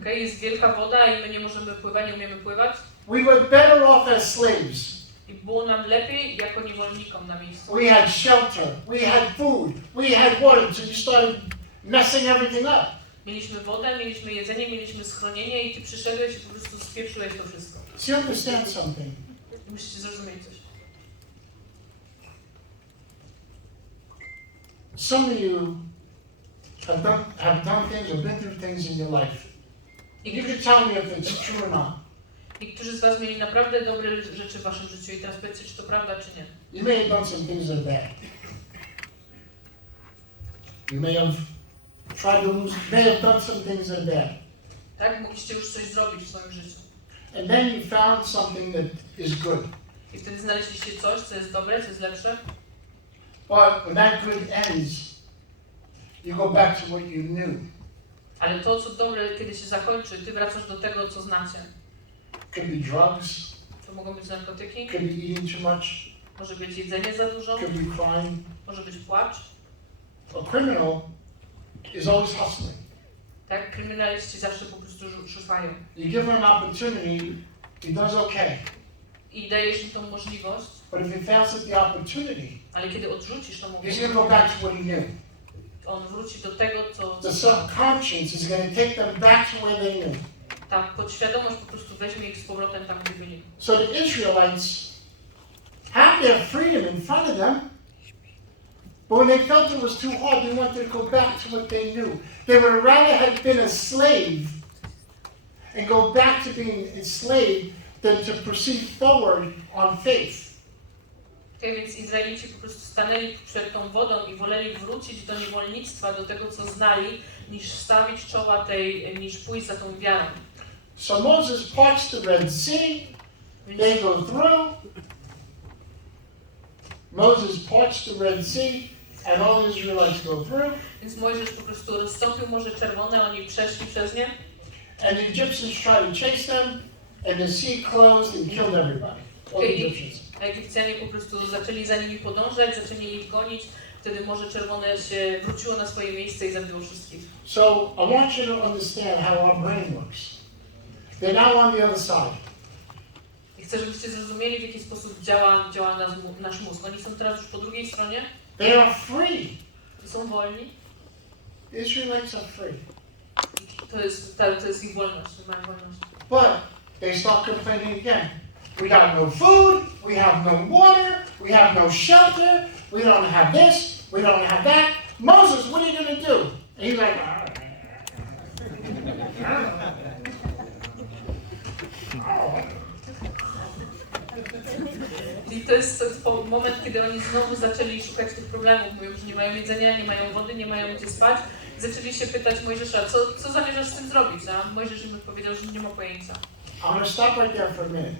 Okej, jest wielka woda i my nie możemy pływać, nie umiemy pływać. We were better off as slaves. I było nam lepiej jako niewolnikom na miejscu. We had shelter. We had food. We had water. So you started messing everything up. Mieliśmy wodę, mieliśmy jedzenie, mieliśmy schronienie i ty przyszedłeś i po prostu spieprzyłeś to wszystko. So you understand something. Musicie zrozumieć coś. Some of you have done things or been through things in your life. You can tell me if it's true or not. Niektórzy z was mieli naprawdę dobre rzeczy w waszym życiu i teraz powiedzcie, czy to prawda, czy nie. You may have done some things that are bad. You may have tried to lose, may have done some things that are bad. Tak? Mogliście już coś zrobić w swoim życiu. And then you found something that is good. I wtedy znaleźliście coś, co jest dobre, co jest lepsze. But when that good ends, you go back to what you knew. Ale to, co dobre, kiedy się zakończy, ty wracasz do tego, co znacie. Could be drugs. To mogą być narkotyki, Could be eating too much. może być jedzenie za dużo, Could be crime. może być płacz. A criminal is always hustling. Tak? Kryminaliści zawsze po prostu szukają. You give him an opportunity, he does okay. I dajesz im tą możliwość, But if he fails at the opportunity, ale kiedy odrzucisz tą he's możliwość, going to go back to what he knew. on wróci do tego, co The subconscious is going to take them back to where they knew. ta podświadomość po prostu weźmie ich z powrotem tam, gdzie byli. So the Israelites had their freedom in front of them, but when they felt it was too hard, they wanted to go back to what they knew. They would rather have been a slave and go back to being a slave than to proceed forward on faith. Okay, więc Izraelici po prostu stanęli przed tą wodą i woleli wrócić do niewolnictwa, do tego, co znali, niż stawić czoła niż pójść za tą wiarą. So Moses parts the Red Sea, they go through. Moses parts the Red Sea, and all the Israelites go through. Więc Mojżesz po prostu rozstąpił Morze Czerwone, oni przeszli przez nie. And the Egyptians tried to chase them, and the sea closed and killed everybody, all the Egyptians. A Egipcjanie po prostu zaczęli za nimi podążać, zaczęli ich gonić. Wtedy Morze Czerwone się wróciło na swoje miejsce i zabiło wszystkich. So I want you to understand how our brain works. They're now on the other side. I chcę, żebyście zrozumieli, w jaki sposób działa nasz mózg. Oni są teraz już po drugiej stronie. They are free. Są wolni. The Israelites are free. To jest ich wolność, mają wolność. But they start complaining again. We got no food, we have no water, we have no shelter, we don't have this, we don't have that. Moses, what are you going to do? And he's like, I to jest moment, kiedy oni znowu zaczęli szukać tych problemów. Mówią, że nie mają jedzenia, nie mają wody, nie mają gdzie spać. Zaczęli się pytać Mojżesza, co zamierzasz z tym zrobić? A Mojżesz im odpowiedział, że nie ma pojęcia. I'm going to stop right there for a minute.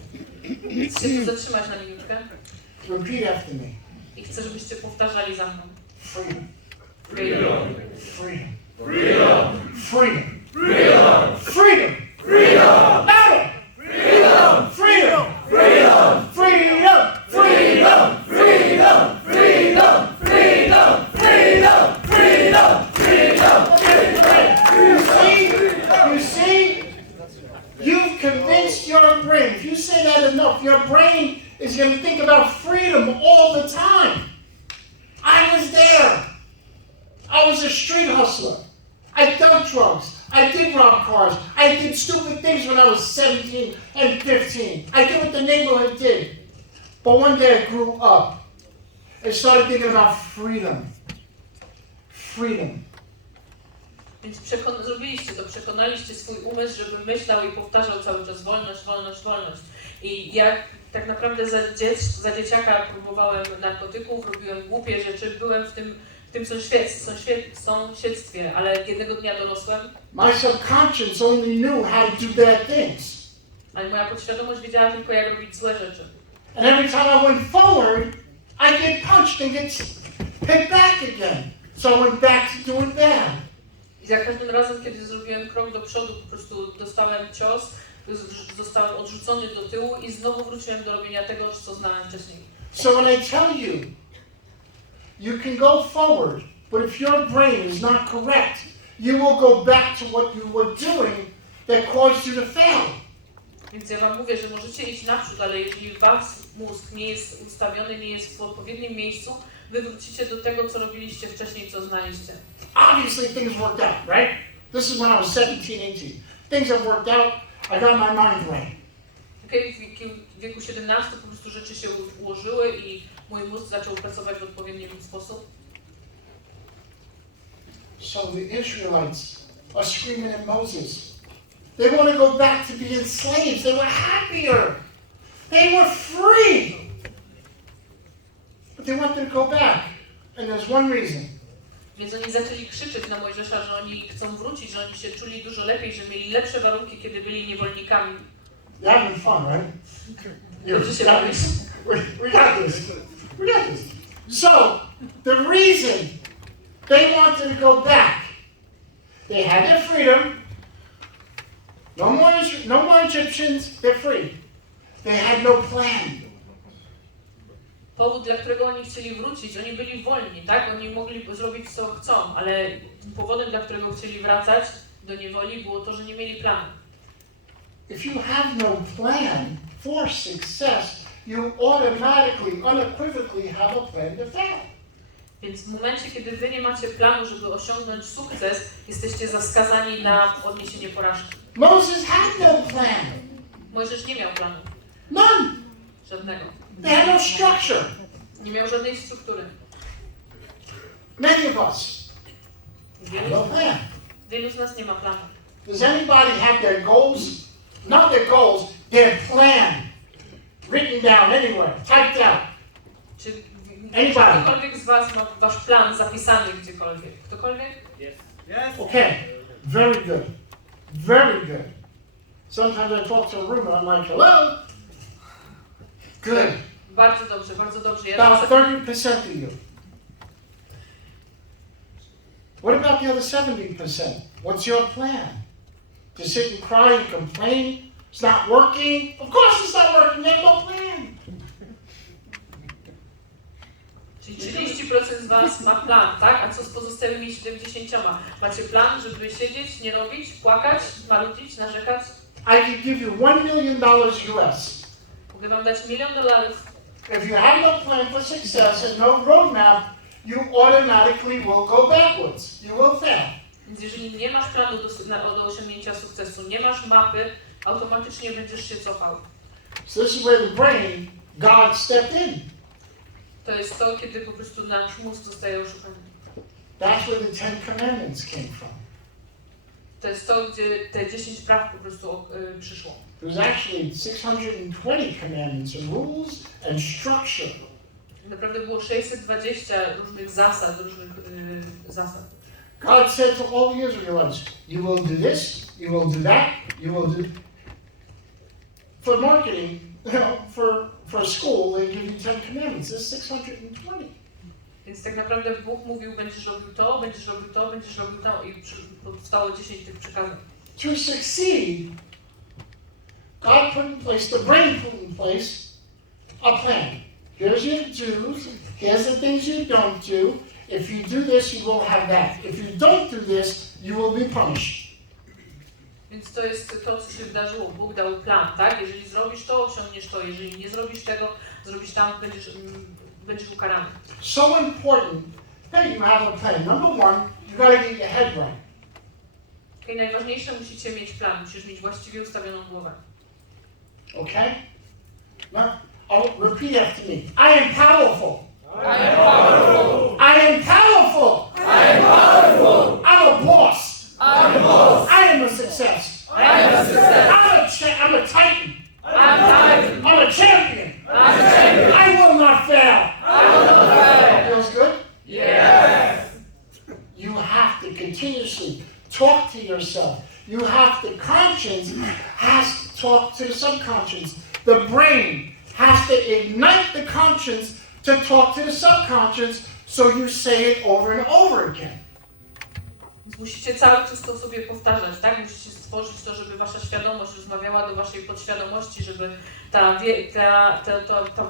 Chcę się tu zatrzymać na minutkę Repeat after me. i chcę, żebyście powtarzali za mną. Freedom. Freedom. Freedom. Freedom! Freedom. Freedom! Freedom. Freedom! Louder. Freedom! Freedom. Freedom! Freedom. Freedom! Freedom! Freedom! Freedom! Freedom! Freedom! Freedom! You see, you've convinced your brain. If you say that enough, your brain is going to think about freedom all the time. I was there. I was a street hustler. I dealt drugs. I did rob cars. I did stupid things when I was 17 and 15. I did what the neighborhood did. But one day I grew up and started thinking about freedom. Freedom. Więc zrobiliście to, przekonaliście swój umysł, żeby myślał i powtarzał cały czas wolność, wolność, wolność. I ja tak naprawdę za dzieciaka próbowałem narkotyków, robiłem głupie rzeczy, byłem w tym sąsiedztwie, ale jednego dnia dorosłem. My subconscious only knew how to do bad things. Ale moja podświadomość wiedziała tylko, jak robić złe rzeczy. And every time I went forward, I get punched and get hit back again. So I went back to doing bad. I za każdym razem, kiedy zrobiłem krok do przodu, po prostu dostałem cios, zostałem odrzucony do tyłu i znowu wróciłem do robienia tego, co znałem wcześniej. So when I tell you, you can go forward, but if your brain is not correct, you will go back to what you were doing that caused you to fail. Więc ja wam mówię, że możecie iść naprzód, ale jeżeli wasz mózg nie jest ustawiony, nie jest w odpowiednim miejscu, wy wrócicie do tego, co robiliście wcześniej, co znaliście. Obviously things worked out, right? This is when I was 17, 18. Things have worked out. I got my mind right. Okay, w wieku 17 po prostu rzeczy się ułożyły i mój mózg zaczął pracować w odpowiedni sposób. So the Israelites are screaming at Moses. They want to go back to being slaves. They were happier. They were free. But they wanted to go back. And there's one reason. Więc oni zaczęli krzyczeć na Mojżesza, że oni chcą wrócić, że oni się czuli dużo lepiej, że mieli lepsze warunki, kiedy byli niewolnikami. You're having fun, right? Dobrze się bawić. We got this. We got this. So, the reason they wanted to go back, they had their freedom. No more Egyptians, they're free. They had no plan. Powód, dla którego oni chcieli wrócić, oni byli wolni, tak? Oni mogli zrobić co chcą, ale powodem, dla którego chcieli wracać do niewoli, było to, że nie mieli planu. If you have no plan for success, you automatically, unequivocally have a plan to fail. Więc w momencie, kiedy wy nie macie planu, żeby osiągnąć sukces, jesteście skazani na odniesienie porażki. Moses had no plan. Mojżesz nie miał planu. None. Żadnego. They had no structure. Nie miał żadnej struktury. Many of us have no plan. Wielu z nas nie ma planu. Does anybody have their goals? Not their goals, their plan written down anywhere, typed out? Czy Anybody? ktokolwiek z was ma wasz plan zapisany gdziekolwiek? Ktokolwiek? Okay, very good. Very good. Sometimes I talk to a room and I'm like, hello? Good. Bardzo dobrze, bardzo dobrze. About 30% of you. What about the other 70%? What's your plan? To sit and cry and complain? It's not working? Of course it's not working, you have no plan. Czyli 30% z was ma plan, tak? A co z pozostałymi 70%? Macie plan, żeby siedzieć, nie robić, płakać, marudzić, narzekać? I could give you $1 million US. Mogę wam dać $1 milion. If you have no plan for success and no roadmap, you automatically will go backwards. You will fail. Więc jeżeli nie masz planu do osiągnięcia sukcesu, nie masz mapy, automatycznie będziesz się cofał. So this is where the brain, God stepped in. To jest to, kiedy po prostu nasz mózg zostaje oszukany. That's where the 10 Commandments came from. To jest to, gdzie te 10 praw po prostu przyszło. There's actually 620 commandments and rules and structure. Naprawdę było 620 różnych zasad, zasad. God said to all the Israelites, you will do this, you will do that, you will do... For marketing, for school, they give you 10 commandments. There's 620. Więc tak naprawdę Bóg mówił, będziesz robił to, będziesz robił to, będziesz robił to i powstało 10 tych przykazań. To succeed, God put in place, the brain put in place a plan. Here's your do's, here's the things you don't do. If you do this, you will have that. If you don't do this, you will be punished. Więc to jest to, co się wydarzyło. Bóg dał plan, tak? Jeżeli zrobisz to, osiągniesz to. Jeżeli nie zrobisz tego, zrobisz tam, będziesz ukarany. So important that you have a plan. Number one, you got to get your head right. I najważniejsze, musicie mieć plan. Musisz mieć właściwie ustawioną głowę. Okay? Now, repeat after me. I am powerful. I am powerful. I am powerful. I am powerful. I'm a boss. I'm a boss. I am a success. I am a success. I'm a titan. I'm Titan. I'm a champion. I'm a champion. I will not fail. I will not fail. Feels good? Yes. You have to continuously talk to yourself. You have to, conscience has to talk to the subconscious. The brain has to ignite the conscience to talk to the subconscious, so you say it over and over again. Więc musicie cały czas to sobie powtarzać, tak? Musicie stworzyć to, żeby wasza świadomość rozmawiała do waszej podświadomości, żeby ta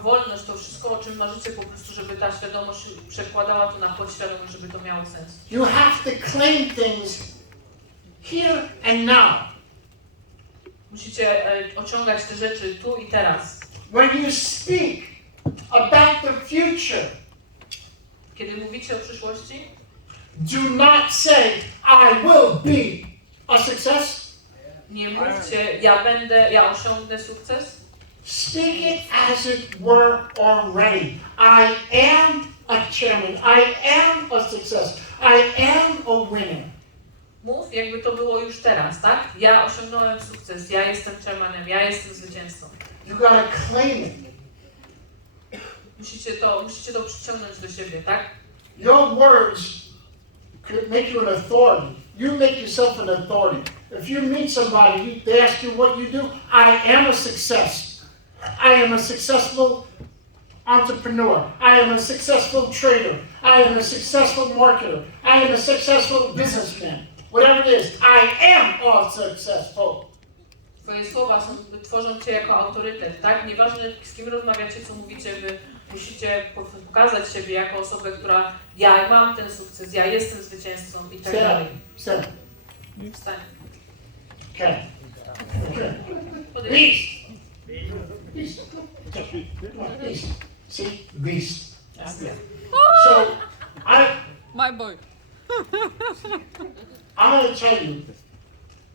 wolność, to wszystko, o czym marzycie, po prostu, żeby ta świadomość przekładała to na podświadomość, żeby to miało sens. You have to claim things here and now. Musicie ociągać te rzeczy tu i teraz. When you speak about the future, Kiedy mówicie o przyszłości, do not say, I will be a success. nie mówcie, ja osiągnę sukces. Speak it as it were already. I am a chairman. I am a success. I am a winner. Mów, jakby to było już teraz, tak? Ja osiągnąłem sukces, ja jestem chairmanem, ja jestem zwycięzcą. You gotta claim it. Musicie to przyciągnąć do siebie, tak? Your words could make you an authority. You make yourself an authority. If you meet somebody, they ask you what you do, I am a success. I am a successful entrepreneur. I am a successful trader. I am a successful marketer. I am a successful businessman. Whatever it is, I am all successful. Twoje słowa tworzą cię jako autorytet, tak? Nieważne z kim rozmawiacie, co mówicie, wy musicie pokazać siebie jako osobę, która ja mam ten sukces, ja jestem zwycięzcą i tak dalej. Stand. Wstań. Okay. Okay. Podejdź. Beast. Come on, beast. See? Beast. So, My boy. I'm going to tell you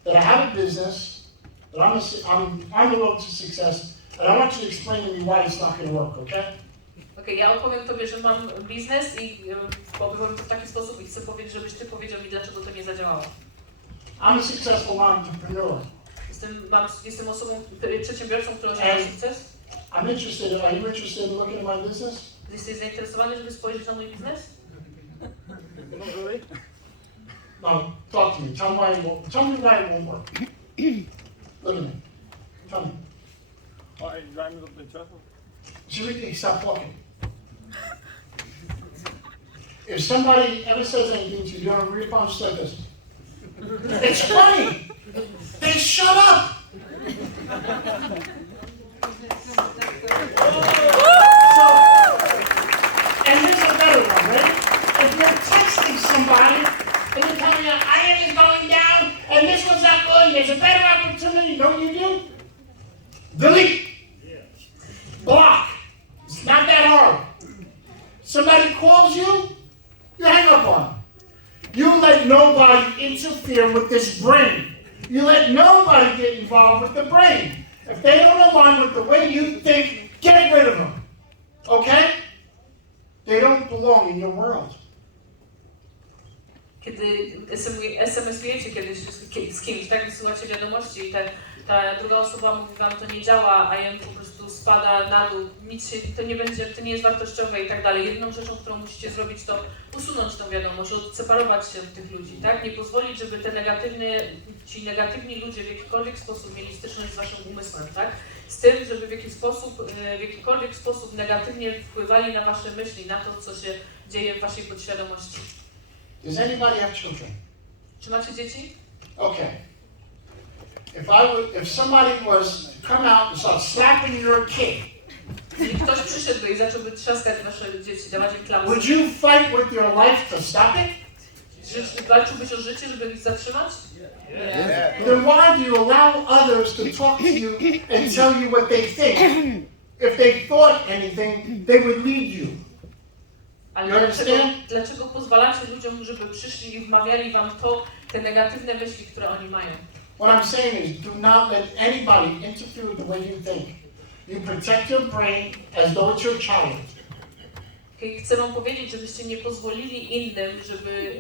that I have a business, that I'm on the road to success, and I want you to explain to me why it's not going to work, okay? Okej, ja opowiem tobie, że mam biznes i powiem to w taki sposób i chcę powiedzieć, żebyś ty powiedział mi, dlaczego to nie zadziałało. I'm a successful entrepreneur. jestem osobą, przedsiębiorcą, który osiąga sukces? I'm interested. Are you interested in looking at my business? Jesteś zainteresowany, żeby spojrzeć na mój biznes? No, talk to me. Tell me why it won't work. Look at me. Tell me. Seriously, stop talking. If somebody ever says anything to you, you're gonna respond like this. It's funny. They shut up. So, and here's a better one, right? If you're texting somebody and you're telling them, iron is going down and this one's not good, there's a better opportunity, you know what you do? Delete. Block. It's not that hard. Somebody calls you, you hang up on them. You let nobody interfere with this brain. You let nobody get involved with the brain. If they don't align with the way you think, get rid of them. Okay? They don't belong in your world. Kiedy SMS-ujecie kiedyś z kimś, tak, wysyłacie wiadomości i ta druga osoba mówi wam, to nie działa, a jen po prostu spada na dół, nic się, to nie jest wartościowe i tak dalej. Jedną rzeczą, którą musicie zrobić, to usunąć tą wiadomość, odseparować się od tych ludzi, tak? Nie pozwolić, żeby ci negatywni ludzie w jakikolwiek sposób mieli styczność z waszym umysłem, tak? Z tym, żeby w jakikolwiek sposób negatywnie wpływali na wasze myśli, na to, co się dzieje w waszej podświadomości. Does anybody have children? Czy macie dzieci? Okay. If somebody was to come out and start slapping your kid, Jeśli ktoś przyszedłby i zacząłby trzaskać wasze dzieci, dawać im klamsy, would you fight with your life to stop it? walczyłbyś o życie, żeby ich zatrzymać? Then why do you allow others to talk to you and tell you what they think? If they thought anything, they would lead you. Ale dlaczego pozwalacie ludziom, żeby przyszli i wmawiali wam te negatywne myśli, które oni mają? What I'm saying is, do not let anybody interfere with the way you think. You protect your brain as though it's your child. Chcę wam powiedzieć, żebyście nie pozwolili innym, żeby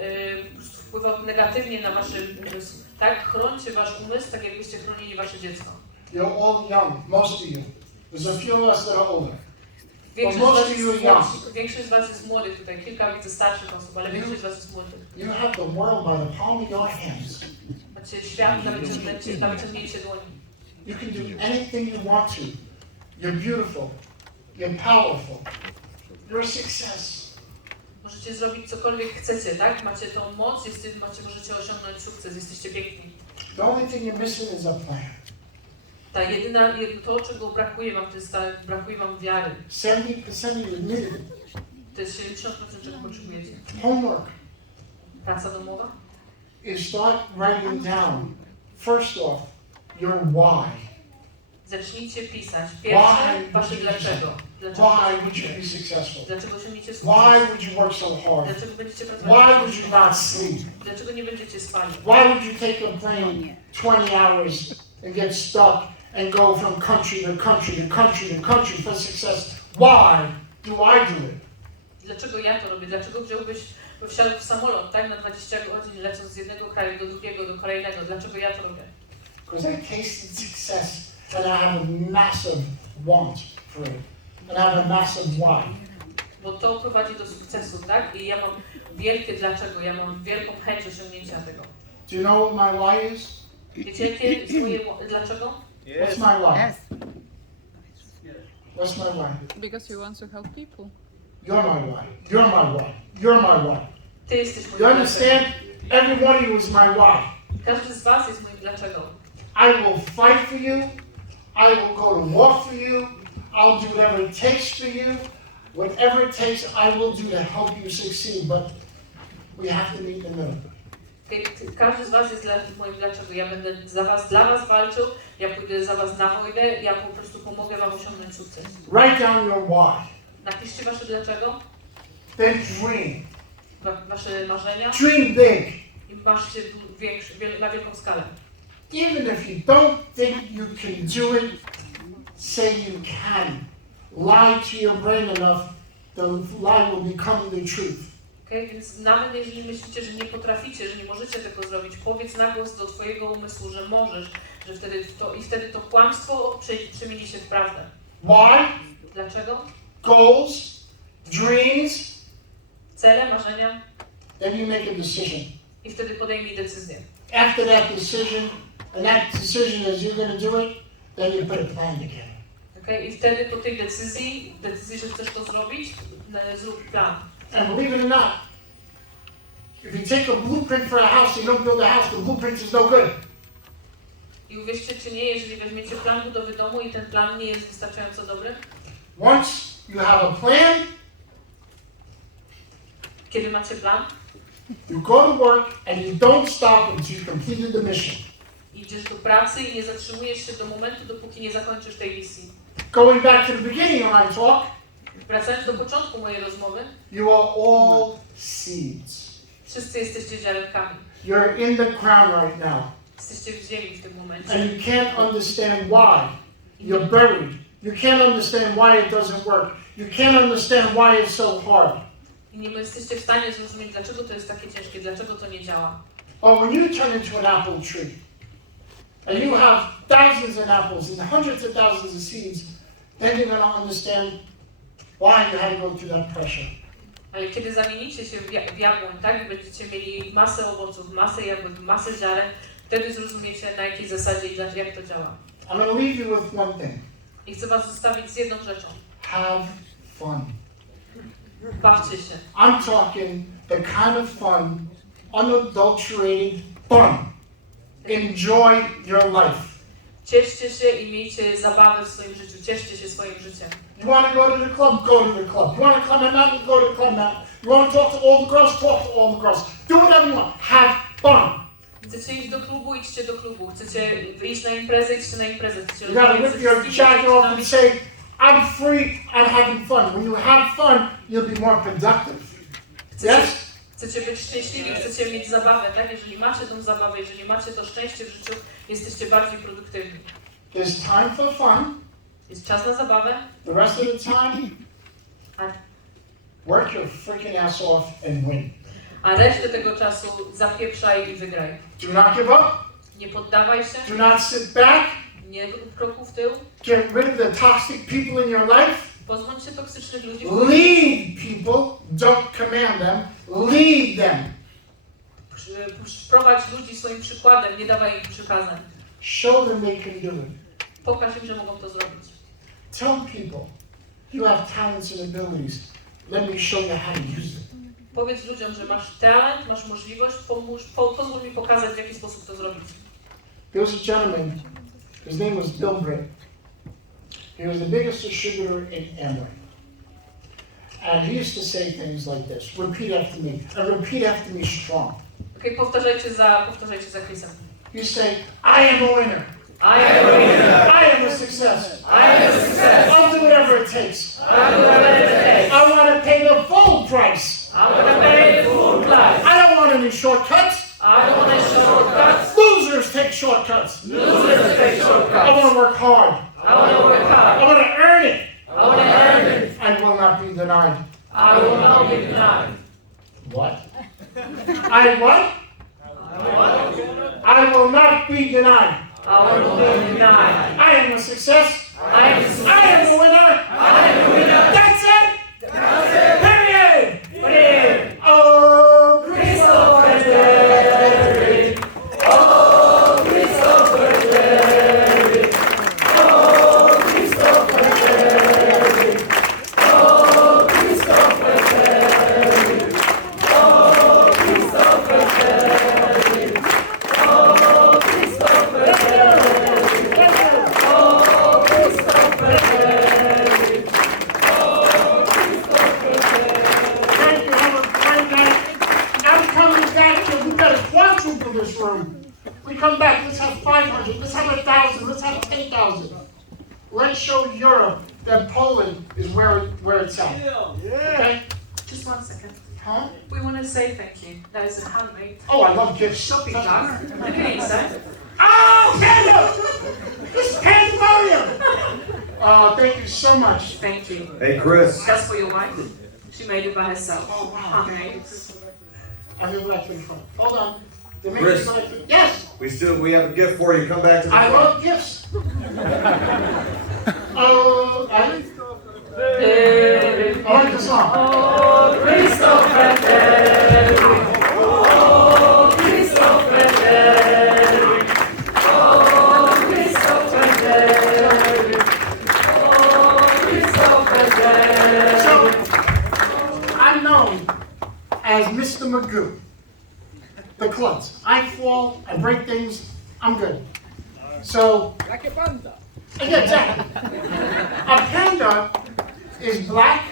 wpływał negatywnie na wasz umysł. Tak? Chrońcie wasz umysł, tak jakbyście chronili wasze dziecko. You're all young, most of you. There's a few of us that are older. Większość z was jest młodych tutaj, kilka widzę starszych osób, ale większość z was jest młodych. You have the world by the palm of your hands. Macie świat na wyciągnięcie dłoni. You can do anything you want to. You're beautiful. You're powerful. You're a success. Możecie zrobić cokolwiek chcecie, tak? Macie tą moc, możecie osiągnąć sukces, jesteście piękni. The only thing you're missing is a plan. To, czego brakuje wam, to jest brakuje wam wiary. 70% you admitted it. To jest 70%, czego potrzebujecie. Homework Praca domowa. is start writing down, first off, your why. Zacznijcie pisać. Pierwsze, wasze dlaczego. Why would you be successful? Dlaczego osiągniecie sukces? Why would you work so hard? Dlaczego będziecie Why pracować? would you not sleep? Dlaczego nie będziecie spali? Why would you take a plane 20 hours and get stuck and go from country to country to country to country for success? Why do I do it? Dlaczego ja to robię? Dlaczego wsiadł w samolot, tak, na 20 godzin, lecąc z jednego kraju do drugiego, do kolejnego? Dlaczego ja to robię? Because I tasted success and I have a massive want for it. And I have a massive why. Bo to prowadzi do sukcesu, tak? I ja mam wielkie dlaczego, ja mam wielką chęć osiągnięcia tego. Do you know what my why is? Wiecie, jakie jest moje dlaczego? What's my why? What's my why? Because he wants to help people. You're my why. You're my why. You're my why. Ty jesteś moim You dlaczego. understand? Every one of you is my why. Każdy z was jest moim dlaczego. I will fight for you. I will go to war for you. I'll do whatever it takes for you. Whatever it takes, I will do to help you succeed. But we have to meet in the middle. Każdy z was jest moim dlaczego. Ja będę dla was walczył, ja pójdę za was na wojnę, ja po prostu pomogę wam osiągnąć sukces. Write down your why. Napiszcie wasze dlaczego, Then dream. wasze marzenia Dream big. i marzcie na wielką skalę. Even if you don't think you can do it, say you can. Lie to your brain enough, the lie will become the truth. Okay? Więc nawet jeżeli myślicie, że nie potraficie, że nie możecie tego zrobić, powiedz na głos do twojego umysłu, że możesz, że wtedy to kłamstwo przemieni się w prawdę. Why? Dlaczego? Goals, dreams. Cele, marzenia Then you make a decision. i wtedy podejmij decyzję. After that decision, and that decision is you're going to do it, then you put a plan together. Okay? I wtedy po tej decyzji, że chcesz to zrobić, zrób plan. And believe it or not, if you take a blueprint for a house and you don't build a house, the blueprint is no good. I uwierzcie czy nie, jeżeli weźmiecie plan budowy domu i ten plan nie jest wystarczająco dobry, Once you have a plan, kiedy macie plan, you go to work and you don't stop until you completed the mission. idziesz do pracy i nie zatrzymujesz się do momentu, dopóki nie zakończysz tej misji. Going back to the beginning of my talk, Wracając do początku mojej rozmowy, you are all seeds. wszyscy jesteście ziarenkami. You're in the ground right now. Jesteście w ziemi w tym momencie. And you can't understand why you're buried. You can't understand why it doesn't work. You can't understand why it's so hard. I nie jesteście w stanie zrozumieć, dlaczego to jest takie ciężkie, dlaczego to nie działa. Or when you turn into an apple tree, and you have thousands of apples and hundreds of thousands of seeds, then you're going to understand why you had to go through that pressure. Ale kiedy zamienicie się w jabłoń, tak, i będziecie mieli masę owoców, masę jabłek, masę ziaren, wtedy zrozumiecie, na jakiej zasadzie i jak to działa. I'm going to leave you with one thing. I chcę was zostawić z jedną rzeczą. Have fun. Bawcie się. I'm talking the kind of fun, unadulterated fun. Enjoy your life. Cieszcie się i miejcie zabawę w swoim życiu. Cieszcie się swoim życiem. You want to go to the club? Go to the club. You want to climb a mountain? Go to the club mountain. You want to talk to all the girls? Talk to all the girls. Do whatever you want. Have fun. Chcecie iść do klubu? Idźcie do klubu. Chcecie wyjść na imprezę? Idźcie na imprezę. Chcecie You got to rozmawiać rip ze your wszystkimi jacket off and dziewczynami? say, I'm free, I'm having fun. When you have fun, you'll be more productive. Yes? Chcecie być szczęśliwi, chcecie mieć zabawę, tak? Jeżeli macie tą zabawę, jeżeli macie to szczęście w życiu, jesteście bardziej produktywni. There's time for fun. Jest czas na zabawę, The rest of the time, a, work your freaking ass off and win. a resztę tego czasu zapieprzaj i wygraj. Do not give up. Nie poddawaj się, Do not sit back. nie rób kroku w tył, Get rid of the toxic people in your life. pozbądź się toksycznych ludzi, Lead people. Don't command them. Lead them. prowadź ludzi swoim przykładem, nie dawaj im przykazań. Show them they can do it. Pokaż im, że mogą to zrobić. Tell people you have talents and abilities. Let me show you how to use it. Powiedz ludziom, że masz talent, masz możliwość, pozwól mi pokazać, w jaki sposób to zrobić. There was a gentleman, his name was Bill Britt. He was the biggest distributor in Amway. And he used to say things like this, repeat after me, and repeat after me strong. Okay, powtarzajcie za Chrisem. You say, I am a winner. I am a winner. I am a success. I am a success. I'll do whatever it takes. I'll do whatever it takes. I want to pay the full price. I'm gonna pay the full price. I don't want any shortcuts. I don't want any shortcuts. Losers take shortcuts. Losers take I shortcuts. want to work hard. I want to work I hard. want to earn it. I want to earn it. I will not be denied. I will not be denied. What? I what? I will not be denied. I will be denied. I am a success. I am a I success. am a winner. I am a winner. That's it. That's it. Period. Period. Oh, Christopher Terry. Oh, Christopher Terry. Oh, Christopher Terry. Oh, Christopher Terry. Oh, Christopher Terry. Oh, Christopher Terry. Oh, Christopher Terry. Oh, Christopher Terry. thank you. Have a great night. I'm coming back here. We got to quadruple this room. We come back. Let's have 500. Let's have 1,000. Let's have 10,000. Let's show Europe that Poland is where it's at. Okay? Just 1 second. Huh? We want to say thank you. That is a handmade. Oh, I love gifts. Look at it inside. Oh, Panda! This is pandemonium! Thank you so much. Thank you. Hey, Chris. That's for your wife. She made it by herself. Oh, wow. Okay. I mean, back to the front. Hold on. The man Chris. is like, yes, We have a gift for you. Come back to the I front. love gifts. Oh, I like the song. Oh, Christopher Terry. Oh, Christopher Terry. Oh, Christopher Terry. Oh, Christopher Terry. So, I'm known as Mr. Magoo. The klutz. I fall, I break things, I'm good. So, Like a panda. yeah, exactly. A panda is black,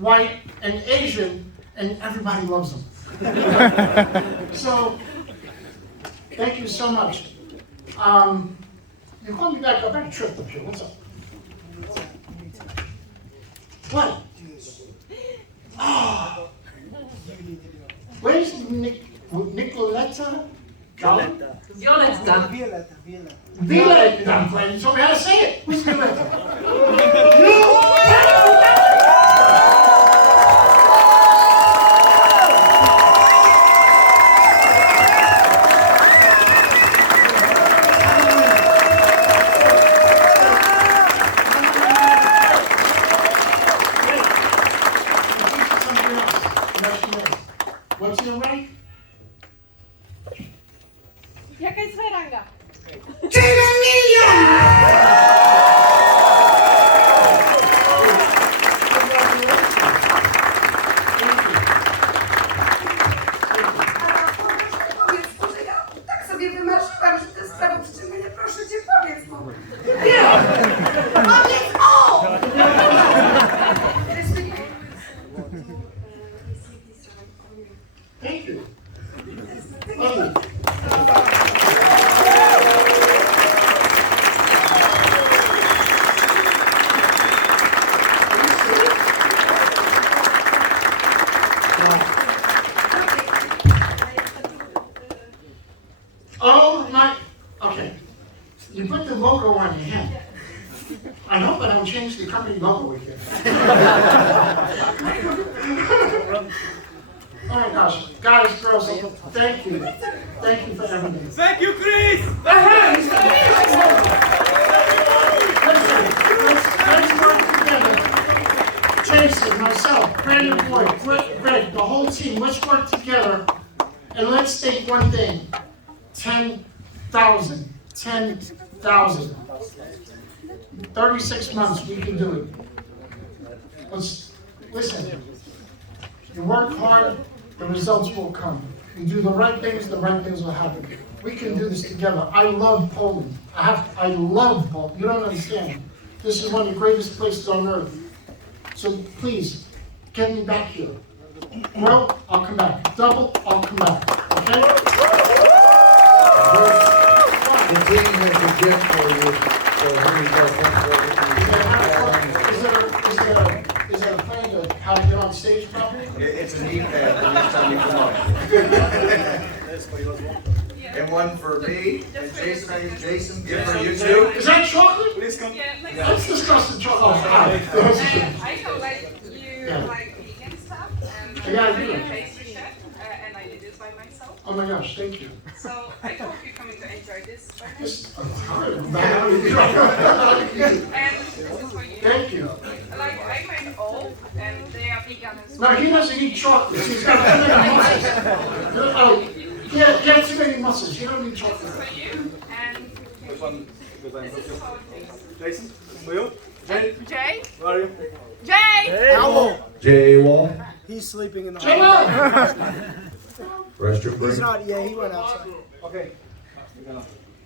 white, and Asian, and everybody loves them. So, thank you so much. You called me back up. I tripped up here. What's up? What? Oh. Where's Nicoletta? Violetta. Violetta. Violetta. You told me how to say it. Who's Violetta? What's your rank? Jaka jest twoja ranga? Powiedz, że ja tak sobie wymarzyłam, że to jest prawo przyciągania. Proszę cię, powiedz mu. Powiedz o! Thank you. Oh my, okay. You put the logo on your hand. I hope I don't change the company logo again. Oh my gosh, guys, girls, thank you. Thank you for everything. Thank you, Chris! Listen, let's work together. Jason, myself, Brandon Boyd, Greg, the whole team, let's work together and let's think one thing. 10,000. 10,000. 36 months, we can do it. Listen, you work hard, the results will come. You do the right things will happen. We can do this together. I love Poland. I love Poland. You don't understand. This is one of the greatest places on earth. So please, get me back here. Well, I'll come back. Double, I'll come back. Okay? The team has a gift for you. So here you go. Is there a plan to how to get on stage properly? It's a knee pad the next time you come up. And one for me, and Jason, I use Jason, gift for you too. Is that chocolate? Please come. Let's discuss the chocolate. I know, like, you like vegan stuff, and Yeah, I I'm do. a pastry chef, and I did this by myself. Oh my gosh, thank you. So I hope you're coming to enjoy this. I'm tired of that. And this is for you. Thank you. Like, I made all, and they are vegan as No, well. he doesn't eat chocolate. He's got too many muscles. Oh, he has too many muscles. He don't eat This chocolate. is for you, and this is for Jason, for you. Jay. Where are you? Jay! Jay Wall. He's sleeping in the Come hall. on. Restroom He's break. not, yeah, he went outside. Okay.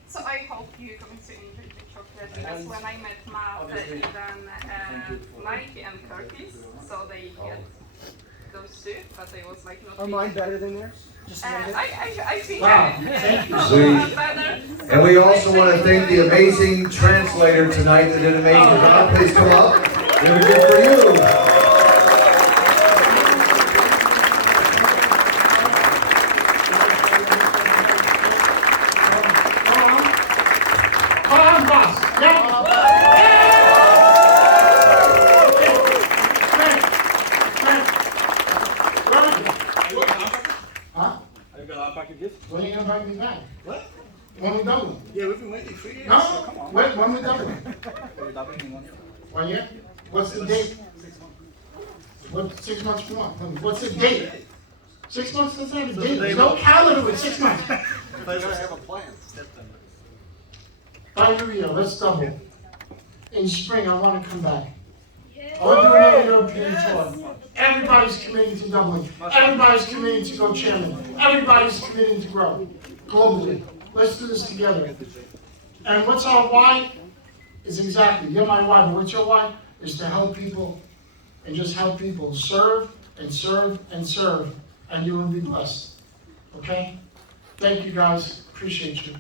So I hope you're going to enjoy the chocolate, because when I met Miał, even Nike and Turkish, so they get those two, but they was like not Are mine better than yours? Just a little bit? I think Wow, thank you. Sweet. better. And we also want to thank the amazing translator tonight that did an amazing job. Please come up. We have a gift for you. Come on, boss. Yeah. What? When we Dublin? Yeah, we've been waiting 3 years. No, So come on. when we Dublin? We're doubling in 1 year. 1 year? What's the date? 6 months. What, 6 months from what? What's the date? 6 months, that's not a So date. they There's no will- calendar with 6 months. But you gotta have a plan. September. By New Year, let's double. In spring, I want to come back. I want to do another European tour. Everybody's committing to doubling. Everybody's committing to go chairman. Everybody's committing to grow globally. Let's do this together. And what's our why? Is exactly, you're my why, but what's your why? Is to help people and just help people. Serve and serve and serve, and you will be blessed. Okay? Thank you guys. Appreciate you.